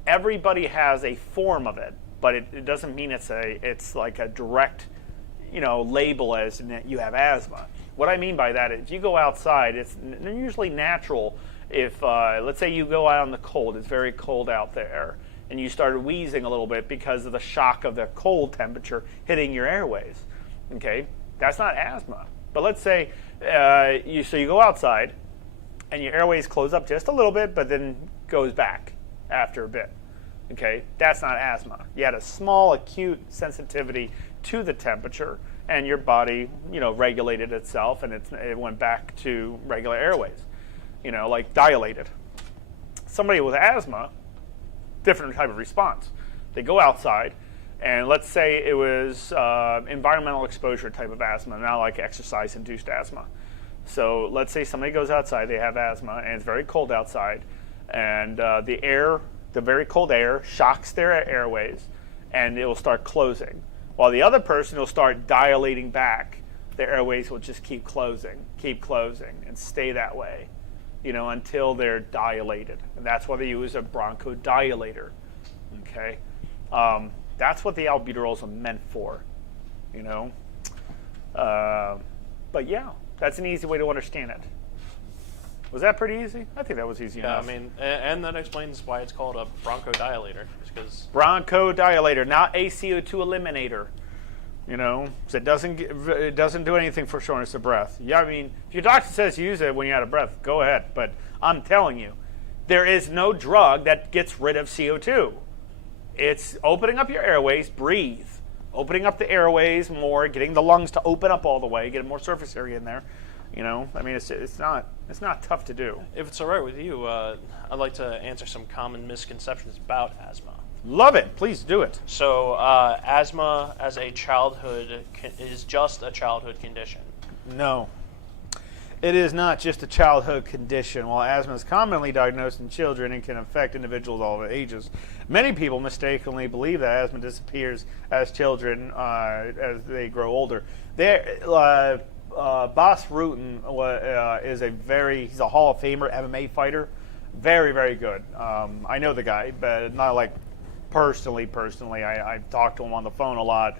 everybody has a form of it, but it doesn't mean it's like a direct, label as you have asthma. What I mean by that is if you go outside, it's usually natural. If let's say you go out in the cold, it's very cold out there, and you started wheezing a little bit because of the shock of the cold temperature hitting your airways. Okay, that's not asthma. But let's say you go outside, and your airways close up just a little bit, but then goes back after a bit. Okay, that's not asthma. You had a small acute sensitivity to the temperature, and your body, regulated itself, and it went back to regular airways. Like dilated. Somebody with asthma, different type of response. They go outside, and let's say it was environmental exposure type of asthma, not like exercise-induced asthma. So let's say somebody goes outside, they have asthma, and it's very cold outside, and the very cold air shocks their airways, and it will start closing. While the other person will start dilating back, their airways will just keep closing, and stay that way, until they're dilated. And that's why they use a bronchodilator, okay? That's what the albuterols are meant for, But yeah. That's an easy way to understand it. Was that pretty easy? I think that was easy enough. And that explains why it's called a bronchodilator. Bronchodilator, not a CO2 eliminator. So it doesn't do anything for shortness of breath. Yeah, if your doctor says use it when you're out of breath, go ahead. But I'm telling you, there is no drug that gets rid of CO2. It's opening up your airways, breathe. Opening up the airways more, getting the lungs to open up all the way, getting more surface area in there. It's not tough to do. If it's all right with you, I'd like to answer some common misconceptions about asthma. Love it. Please do it. So, asthma as a childhood is just a childhood condition. No. It is not just a childhood condition. While asthma is commonly diagnosed in children and can affect individuals of all ages, many people mistakenly believe that asthma disappears as children as they grow older. Bas Rutten he's a Hall of Famer MMA fighter. Very, very good. I know the guy, but not like personally, I've talked to him on the phone a lot.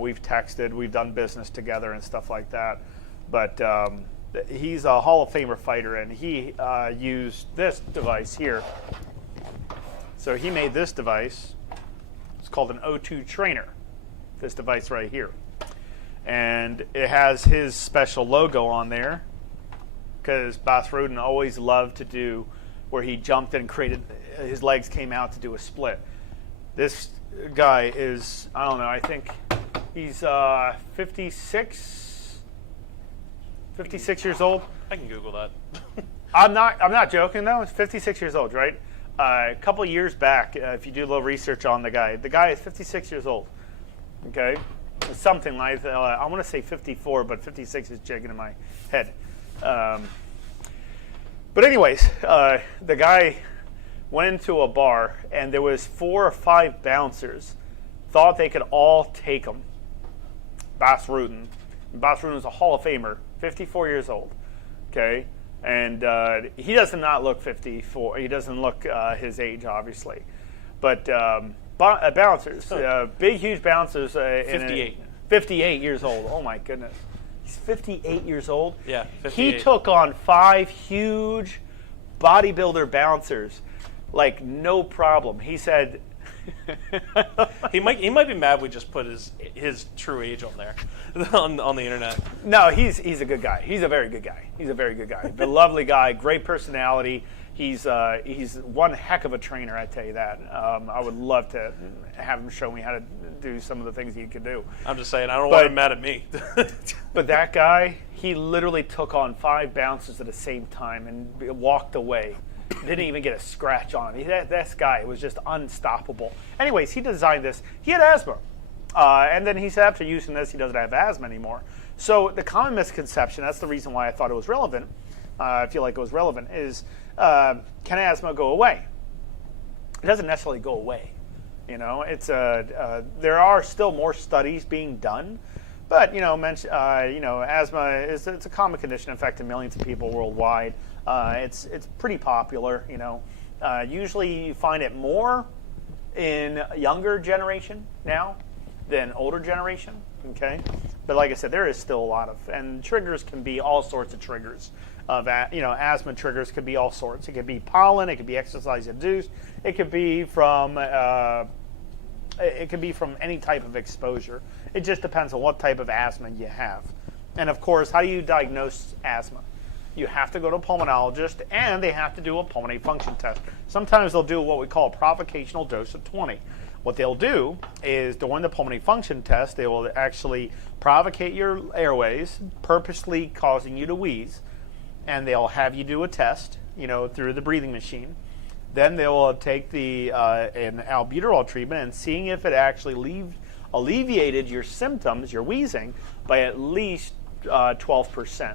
We've texted, we've done business together and stuff like that. But he's a Hall of Famer fighter, and he used this device here. So he made this device. It's called an O2 trainer, this device right here. And it has his special logo on there, because Bas Rutten always loved to do where he jumped and created, his legs came out to do a split. This guy is, I don't know, I think he's 56 years old. I can Google that. I'm not joking though. He's 56 years old, right? A couple of years back, if you do a little research on the guy is 56 years old. Okay, something like I want to say 54, but 56 is jigging in my head. But anyways, the guy went into a bar, and there was 4 or 5 bouncers thought they could all take him. Bas Rutten. Bas Rutten is a Hall of Famer, 54 years old. Okay, and he does not look 54. He doesn't look his age, obviously. But bouncers, big, huge bouncers. 58. 58 years old. Oh my goodness. He's 58 years old. Yeah, 58. He took on 5 huge bodybuilder bouncers, like no problem. He said he might be mad we just put his true age on there on the internet. No, he's a good guy. He's a very good guy. A lovely guy, great personality. He's one heck of a trainer, I tell you that. I would love to have him show me how to do some of the things he could do. I'm just saying, I don't want him mad at me. But that guy, he literally took on 5 bouncers at the same time and walked away. Didn't even get a scratch on him. This guy was just unstoppable. Anyways, he designed this. He had asthma. And then he said after using this, he doesn't have asthma anymore. So the common misconception, that's the reason why I thought it was relevant, I feel like it was relevant, is can asthma go away? It doesn't necessarily go away. You know, it's there are still more studies being done, but asthma it's a common condition affecting millions of people worldwide. It's pretty popular. Usually you find it more in younger generation now than older generation. Okay, but like I said, there is still a lot of, and triggers can be all sorts of triggers. Asthma triggers could be all sorts. It could be pollen. It could be exercise induced. It could be from any type of exposure. It just depends on what type of asthma you have. And of course, how do you diagnose asthma? You have to go to a pulmonologist, and they have to do a pulmonary function test. Sometimes they'll do what we call a provocational dose of 20. What they'll do is during the pulmonary function test, they will actually provocate your airways, purposely causing you to wheeze, and they'll have you do a test, through the breathing machine. Then they will take an albuterol treatment and seeing if it actually alleviated your symptoms, your wheezing, by at least 12%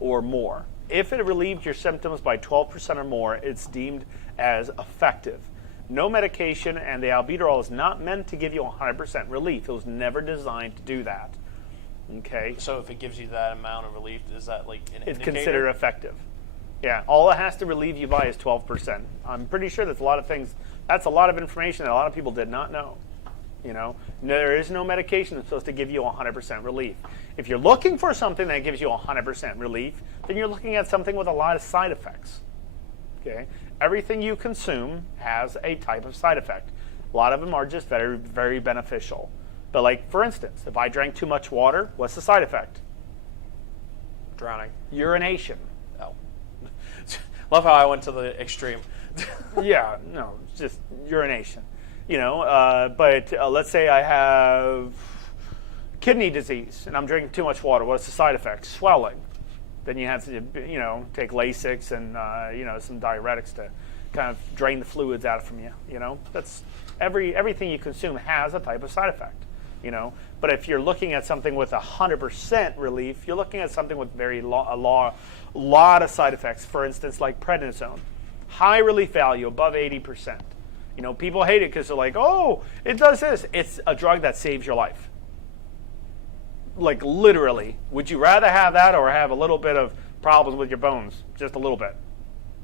or more. If it relieved your symptoms by 12% or more, it's deemed as effective. No medication, and the albuterol is not meant to give you 100% relief. It was never designed to do that. Okay. So if it gives you that amount of relief, is that like an indicator? It's considered effective. Yeah. All it has to relieve you by is 12%. I'm pretty sure that's a lot of things. That's a lot of information that a lot of people did not know. There is no medication that's supposed to give you 100% relief. If you're looking for something that gives you 100% relief, then you're looking at something with a lot of side effects. Okay? Everything you consume has a type of side effect. A lot of them are just very, very beneficial. But like, for instance, if I drank too much water, what's the side effect? Drowning. Urination. Oh. Love how I went to the extreme. Yeah, no, just urination. But let's say I have kidney disease and I'm drinking too much water. What's the side effect? Swelling. Then you have to, take Lasix and, some diuretics to kind of drain the fluids out from you. That's everything you consume has a type of side effect. But if you're looking at something with 100% relief, you're looking at something with a lot of side effects. For instance, like prednisone, high relief value above 80%. People hate it because they're like, oh, it does this. It's a drug that saves your life. Like literally, would you rather have that or have a little bit of problems with your bones? Just a little bit.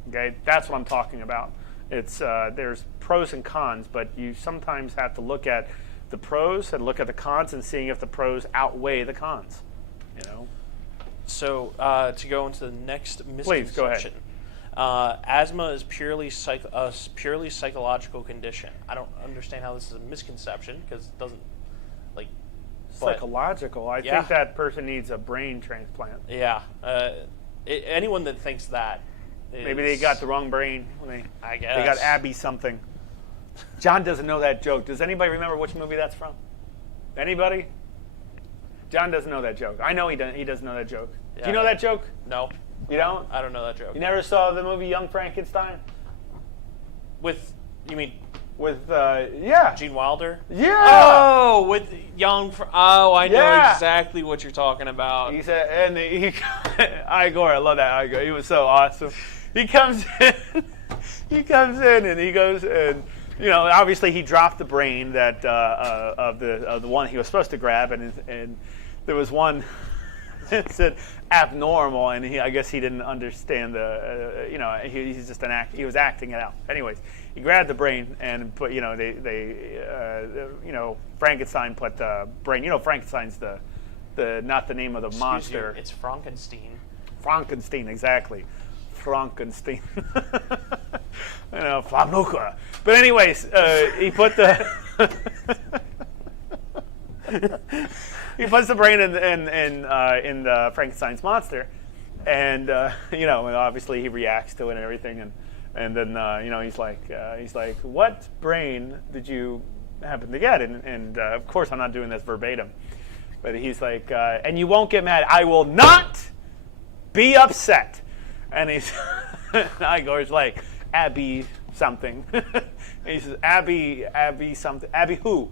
Okay, that's what I'm talking about. It's there's pros and cons, but you sometimes have to look at the pros and look at the cons and seeing if the pros outweigh the cons. So to go into the next misconception. Please, go ahead. Asthma is purely psychological condition. I don't understand how this is a misconception because it doesn't Psychological. I think that person needs a brain transplant. Yeah. Anyone that thinks that. Maybe they got the wrong brain. I guess. They got Abby something. John doesn't know that joke. Does anybody remember which movie that's from? Anybody? John doesn't know that joke. I know he doesn't know that joke. Yeah, Do you know that joke? No. You don't? I don't know that joke. You never saw the movie Young Frankenstein? You mean With, yeah. Gene Wilder? Yeah! Oh, with I know Yeah. exactly what you're talking about. He said, and Igor, I love that Igor. He was so awesome. He comes in, and he goes, and obviously he dropped the brain that of the one he was supposed to grab, and there was one that said abnormal, and I guess he didn't understand he's just he was acting it out. Anyways, he grabbed the brain and put Frankenstein put the brain. Frankenstein's the not the name of the monster. It's Frankenstein. Frankenstein, exactly. Frankenstein. Flamnuka. But anyways, he put the he puts the brain in the Frankenstein's monster, and obviously he reacts to it and everything, and then he's like, what brain did you happen to get? And of course I'm not doing this verbatim, but he's like, and you won't get mad. I will not be upset. And Igor's like, Abby something. And he says, Abby something. Abby who?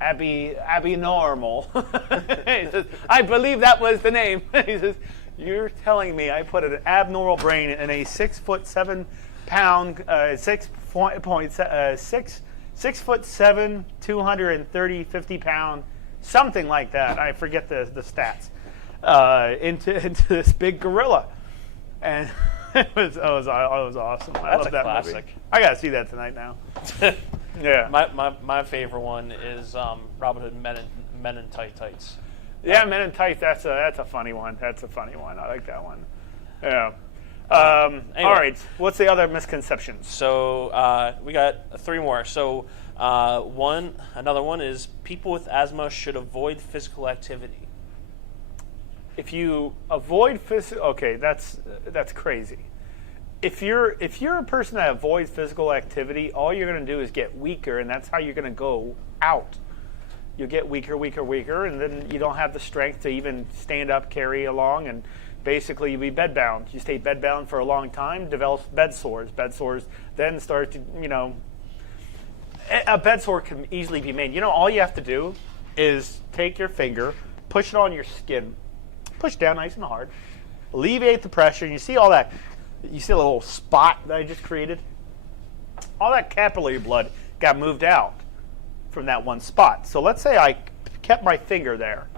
Abby normal. He says, I believe that was the name. He says, you're telling me I put an abnormal brain in a 6'7" 6'7", 230, 50 pound, something like that. I forget the stats. Into this big gorilla. And it was awesome. I love that classic. movie. I gotta see that tonight now. Yeah. My favorite one is Robin Hood Men in Tights. Yeah, Men in Tights. That's a funny one. I like that one. Yeah. Anyway. All right. What's the other misconceptions? So we got 3 more. So another one is people with asthma should avoid physical activity. If you avoid okay, that's crazy. If you're a person that avoids physical activity, all you're going to do is get weaker, and that's how you're going to go out. You'll get weaker, and then you don't have the strength to even stand up, carry along, and basically you'll be bedbound. You stay bedbound for a long time, develops bed sores. Bed sores then start to, a bed sore can easily be made. All you have to do is take your finger, push it on your skin, push down nice and hard, alleviate the pressure, and you see all that. You see a little spot that I just created? All that capillary blood got moved out from that one spot. So let's say I kept my finger there,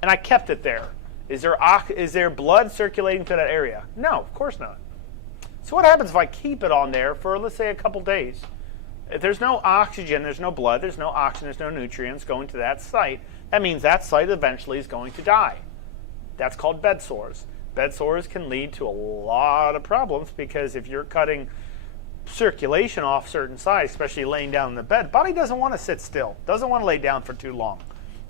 and I kept it there. Is there blood circulating to that area? No, of course not. So what happens if I keep it on there for, let's say, a couple days? If there's no oxygen, there's no blood, there's no oxygen, there's no nutrients going to that site, that means that site eventually is going to die. That's called bed sores. Bed sores can lead to a lot of problems because if you're cutting circulation off certain sides, especially laying down in the bed, body doesn't want to sit still, doesn't want to lay down for too long.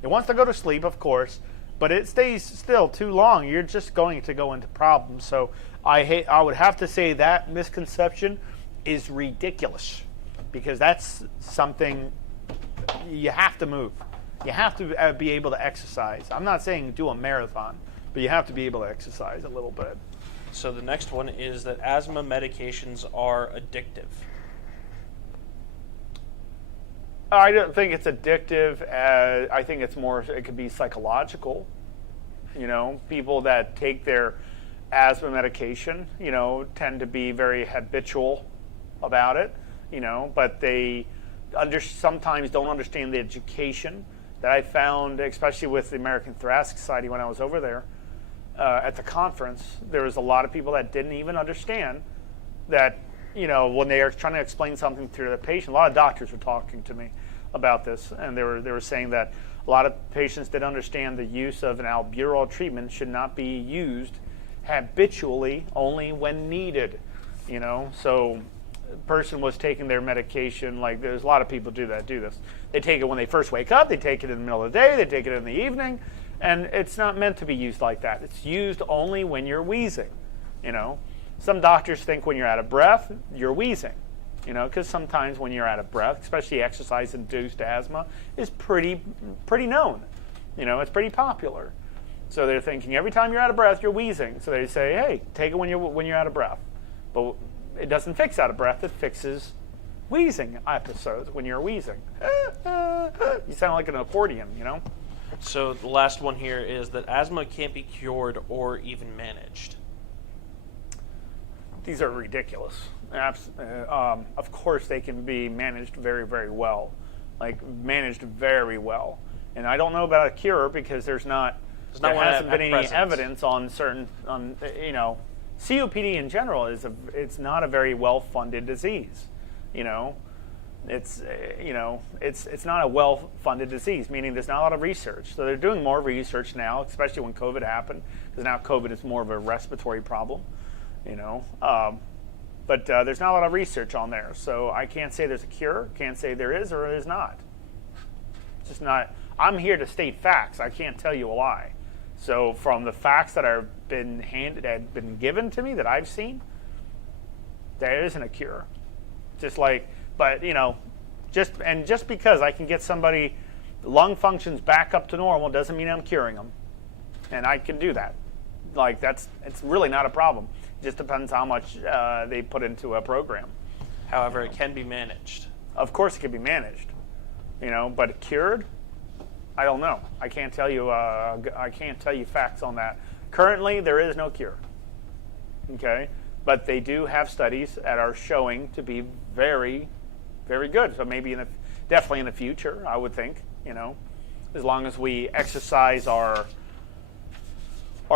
It wants to go to sleep, of course, but it stays still too long, you're just going to go into problems. So I would have to say that misconception is ridiculous because that's something you have to move. You have to be able to exercise. I'm not saying do a marathon, but you have to be able to exercise a little bit. So the next one is that asthma medications are addictive. I don't think it's addictive. I think it's more, it could be psychological. People that take their asthma medication, tend to be very habitual about it, but they sometimes don't understand the education that I found, especially with the American Thoracic Society when I was over there. At the conference, there was a lot of people that didn't even understand that when they are trying to explain something to the patient, a lot of doctors were talking to me about this, and they were saying that a lot of patients didn't understand the use of an albuterol treatment should not be used habitually, only when needed. So the person was taking their medication, like there's a lot of people do this. They take it when they first wake up, they take it in the middle of the day, they take it in the evening, and it's not meant to be used like that. It's used only when you're wheezing. Some doctors think when you're out of breath, you're wheezing. Because sometimes when you're out of breath, especially exercise-induced asthma, is pretty known. It's pretty popular. So they're thinking every time you're out of breath, you're wheezing. So they say, hey, take it when you're out of breath. But it doesn't fix out of breath. It fixes wheezing episodes when you're wheezing. You sound like an accordion, So the last one here is that asthma can't be cured or even managed. These are ridiculous. Of course, they can be managed very, very well, managed very well. And I don't know about a cure because there hasn't been any evidence on certain, COPD in general it's not a very well-funded disease. It's not a well-funded disease, meaning there's not a lot of research. So they're doing more research now, especially when COVID happened, because now COVID is more of a respiratory problem. But there's not a lot of research on there, so I can't say there's a cure. Can't say there is or is not. It's just not. I'm here to state facts. I can't tell you a lie. So from the facts that have been given to me that I've seen, there isn't a cure. Just because I can get somebody lung functions back up to normal doesn't mean I'm curing them, and I can do that. It's really not a problem. It just depends how much they put into a program. However, it can be managed. Of course, it can be managed. But cured, I don't know. I can't tell you. I can't tell you facts on that. Currently, there is no cure. Okay, but they do have studies that are showing to be very, very good. So maybe definitely in the future, I would think. As long as we exercise our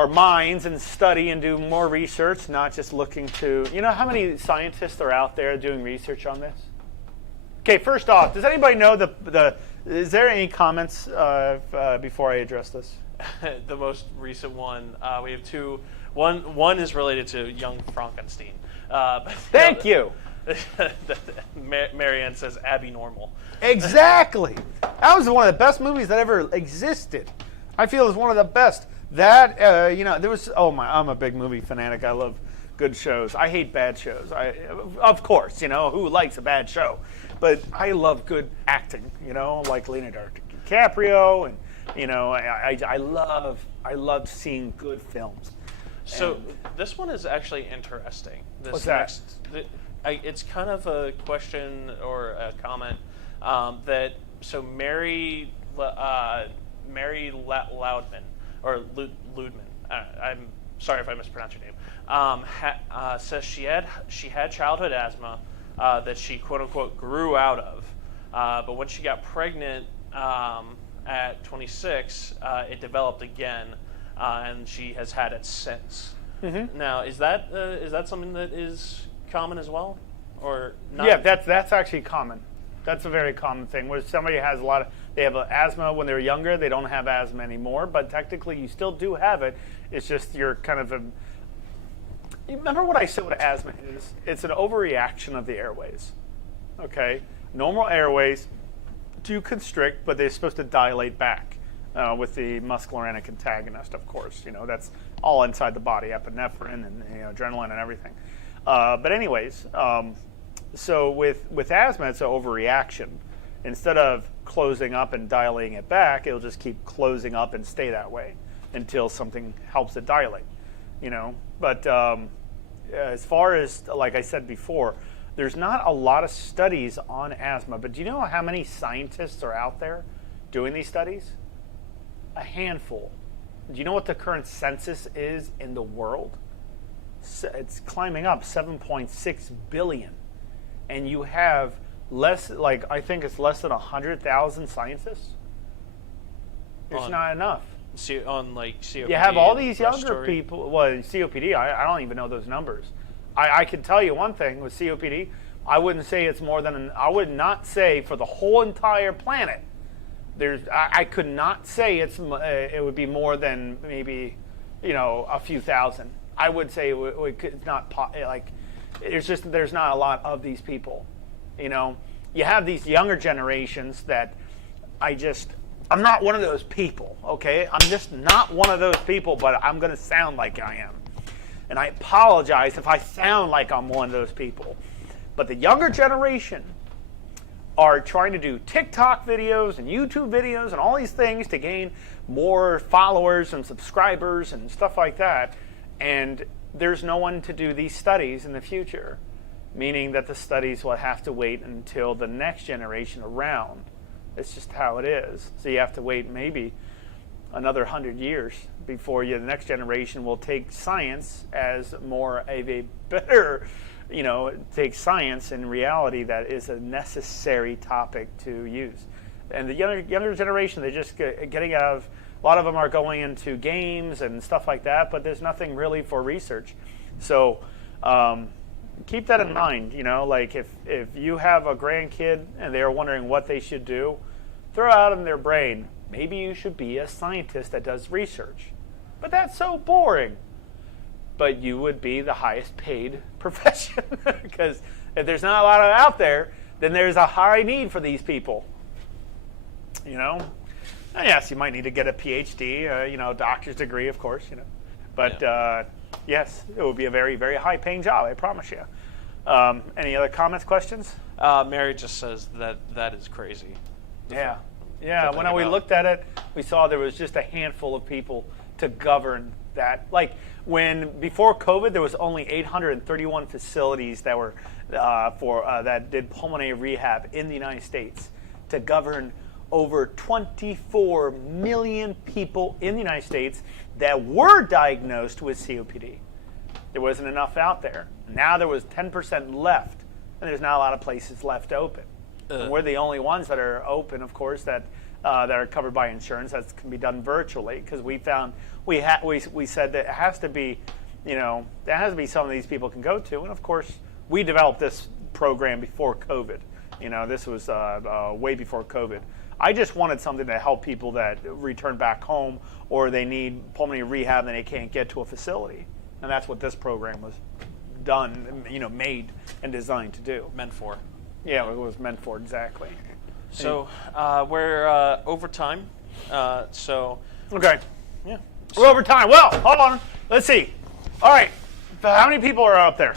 minds and study and do more research, not just looking to, how many scientists are out there doing research on this? Okay, first off, does anybody know is there any comments before I address this? The most recent one, we have two. One is related to young Frankenstein. Thank you. Marianne says Abby Normal. Exactly. That was one of the best movies that ever existed. I feel it's one of the best. That there was. I'm a big movie fanatic. I love good shows. I hate bad shows. Of course, who likes a bad show? But I love good acting. Like Leonardo DiCaprio, and I love seeing good films. So this one is actually interesting. What's that? It's kind of a question or a comment that Mary Loudman. Or Ludman. I'm sorry if I mispronounced your name. Says she had childhood asthma that she quote unquote grew out of, but when she got pregnant at 26, it developed again, and she has had it since. Mm-hmm. Now, is that something that is common as well, or not? Yeah, that's actually common. That's a very common thing where somebody has they have asthma when they're younger, they don't have asthma anymore, but technically you still do have it. It's just you're kind of you remember what I said what asthma is? It's an overreaction of the airways. Okay? Normal airways do constrict, but they're supposed to dilate back with the muscarinic antagonist, of course. That's all inside the body, epinephrine and adrenaline and everything. But anyways, so with asthma, it's an overreaction. Instead of closing up and dilating it back, it'll just keep closing up and stay that way until something helps it dilate. But as far as, like I said before, there's not a lot of studies on asthma. But do you know how many scientists are out there doing these studies? A handful. Do you know what the current census is in the world? It's climbing up 7.6 billion. And you have I think it's less than 100,000 scientists. It's not enough. On COPD. You have all these younger people. Well, COPD, I don't even know those numbers. I can tell you one thing with COPD. I wouldn't say it's more than I would not say for the whole entire planet. I could not say it would be more than maybe, a few thousand. I would say it's not like there's not a lot of these people. You have these younger generations that I'm not one of those people. Okay, I'm just not one of those people. But I'm going to sound like I am, and I apologize if I sound like I'm one of those people. But the younger generation are trying to do TikTok videos and YouTube videos and all these things to gain more followers and subscribers and stuff like that. And there's no one to do these studies in the future, meaning that the studies will have to wait until the next generation around. It's just how it is. So you have to wait maybe another 100 years before the next generation will take science as more of a better take science in reality that is a necessary topic to use. And the younger generation, they're just getting out of, a lot of them are going into games and stuff like that, but there's nothing really for research. So keep that in mind, like if you have a grandkid and they're wondering what they should do, throw out in their brain, maybe you should be a scientist that does research. But that's so boring. But you would be the highest paid profession because if there's not a lot of out there, then there's a high need for these people. Yes, you might need to get a PhD, doctor's degree, of course, But yes, it would be a very, very high paying job, I promise you. Any other comments, questions? Mary just says that is crazy. Yeah. When we looked at it, we saw there was just a handful of people to govern that. Like before COVID, there was only 831 facilities that were that did pulmonary rehab in the United States to govern over 24 million people in the United States that were diagnosed with COPD. There wasn't enough out there. Now there was 10% left, and there's not a lot of places left open. And we're the only ones that are open, of course, that are covered by insurance. That can be done virtually because we found we said that it has to be, there has to be some of these people can go to, and of course we developed this program before COVID. This was way before COVID. I just wanted something to help people that return back home or they need pulmonary rehab and they can't get to a facility, and that's what this program was done, made and designed to do. Meant for. Yeah, it was meant for, exactly. So we're over time. Okay. Yeah. We're over time. Well, hold on. Let's see. All right. How many people are up there?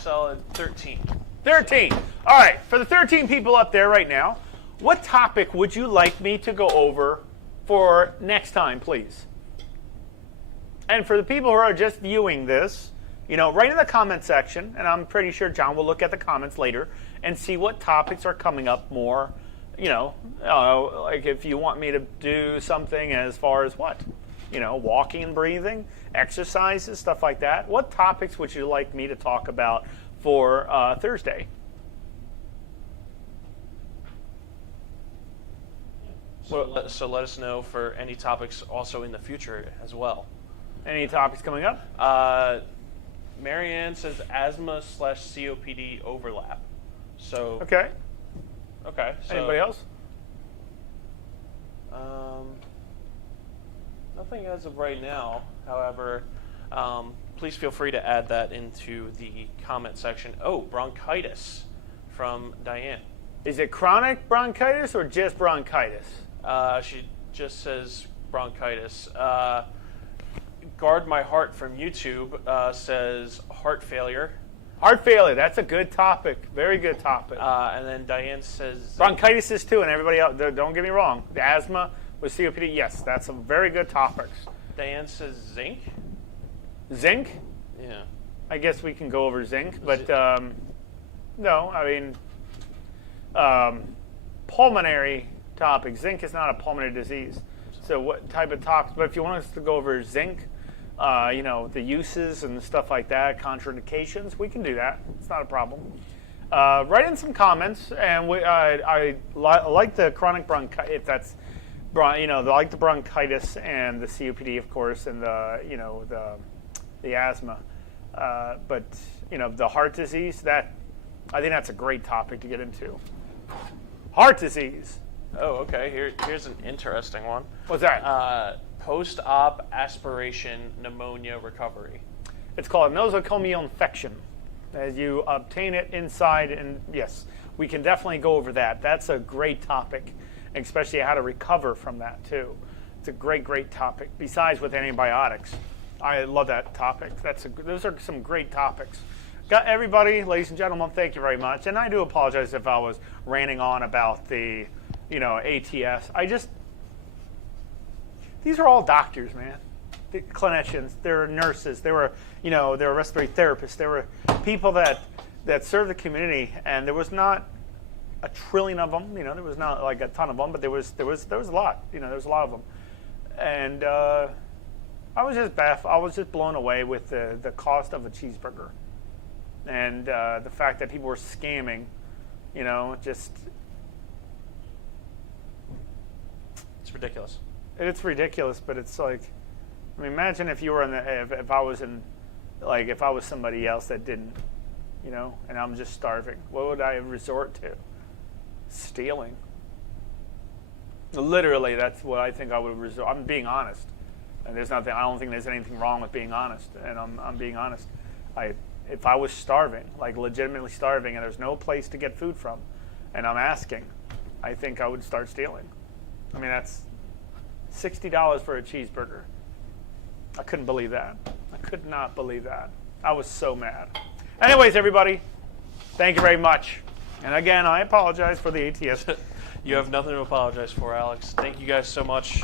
Solid 13. 13. All right. For the 13 people up there right now, what topic would you like me to go over for next time, please? And for the people who are just viewing this, write in the comment section, and I'm pretty sure John will look at the comments later and see what topics are coming up more, like if you want me to do something as far as what? Walking and breathing, exercises, stuff like that. What topics would you like me to talk about for Thursday? So let us know for any topics also in the future as well. Any topics coming up? Marianne says asthma/COPD overlap. So Okay. So, Anybody else? Nothing as of right now. However, please feel free to add that into the comment section. Oh, bronchitis from Diane. Is it chronic bronchitis or just bronchitis? She just says bronchitis. Guard My Heart from YouTube says heart failure. Heart failure, that's a good topic. Very good topic. And then Diane says bronchitis is too, and everybody else, don't get me wrong. The asthma with COPD, yes, that's some very good topics. Diane says zinc. Zinc? Yeah. I guess we can go over zinc, but no, I mean, pulmonary topic. Zinc is not a pulmonary disease. So what type of topics? But if you want us to go over zinc, the uses and stuff like that, contraindications, we can do that. It's not a problem. Write in some comments, and I like the chronic bronchitis. If that's, like the bronchitis and the COPD, of course, and the the asthma. But the heart disease, I think that's a great topic to get into. Heart disease. Oh, okay. Here's an interesting one. What's that? Post-op aspiration pneumonia recovery. It's called nosocomial infection. As you obtain it inside, and yes, we can definitely go over that. That's a great topic, especially how to recover from that too. It's a great topic. Besides with antibiotics, I love that topic. Those are some great topics. Got everybody, ladies and gentlemen, thank you very much. And I do apologize if I was ranting on about the, ATS. These are all doctors, man. The clinicians, they're nurses, they were respiratory therapists, they were people that serve the community, and there was not a trillion of them. There was not like a ton of them, but there was a lot. There was a lot of them, and I was just blown away with the cost of a cheeseburger, and the fact that people were scamming. It's ridiculous. It's ridiculous, but it's like, imagine if you were if I was somebody else that didn't, and I'm just starving. What would I resort to? Stealing. Literally, that's what I think I would resort. I'm being honest, and I don't think there's anything wrong with being honest, and I'm being honest. If I was starving, like legitimately starving, and there's no place to get food from, and I'm asking, I think I would start stealing. That's $60 for a cheeseburger. I couldn't believe that. I could not believe that. I was so mad. Anyways, everybody, thank you very much. And again, I apologize for the ATS. You have nothing to apologize for, Alex. Thank you guys so much.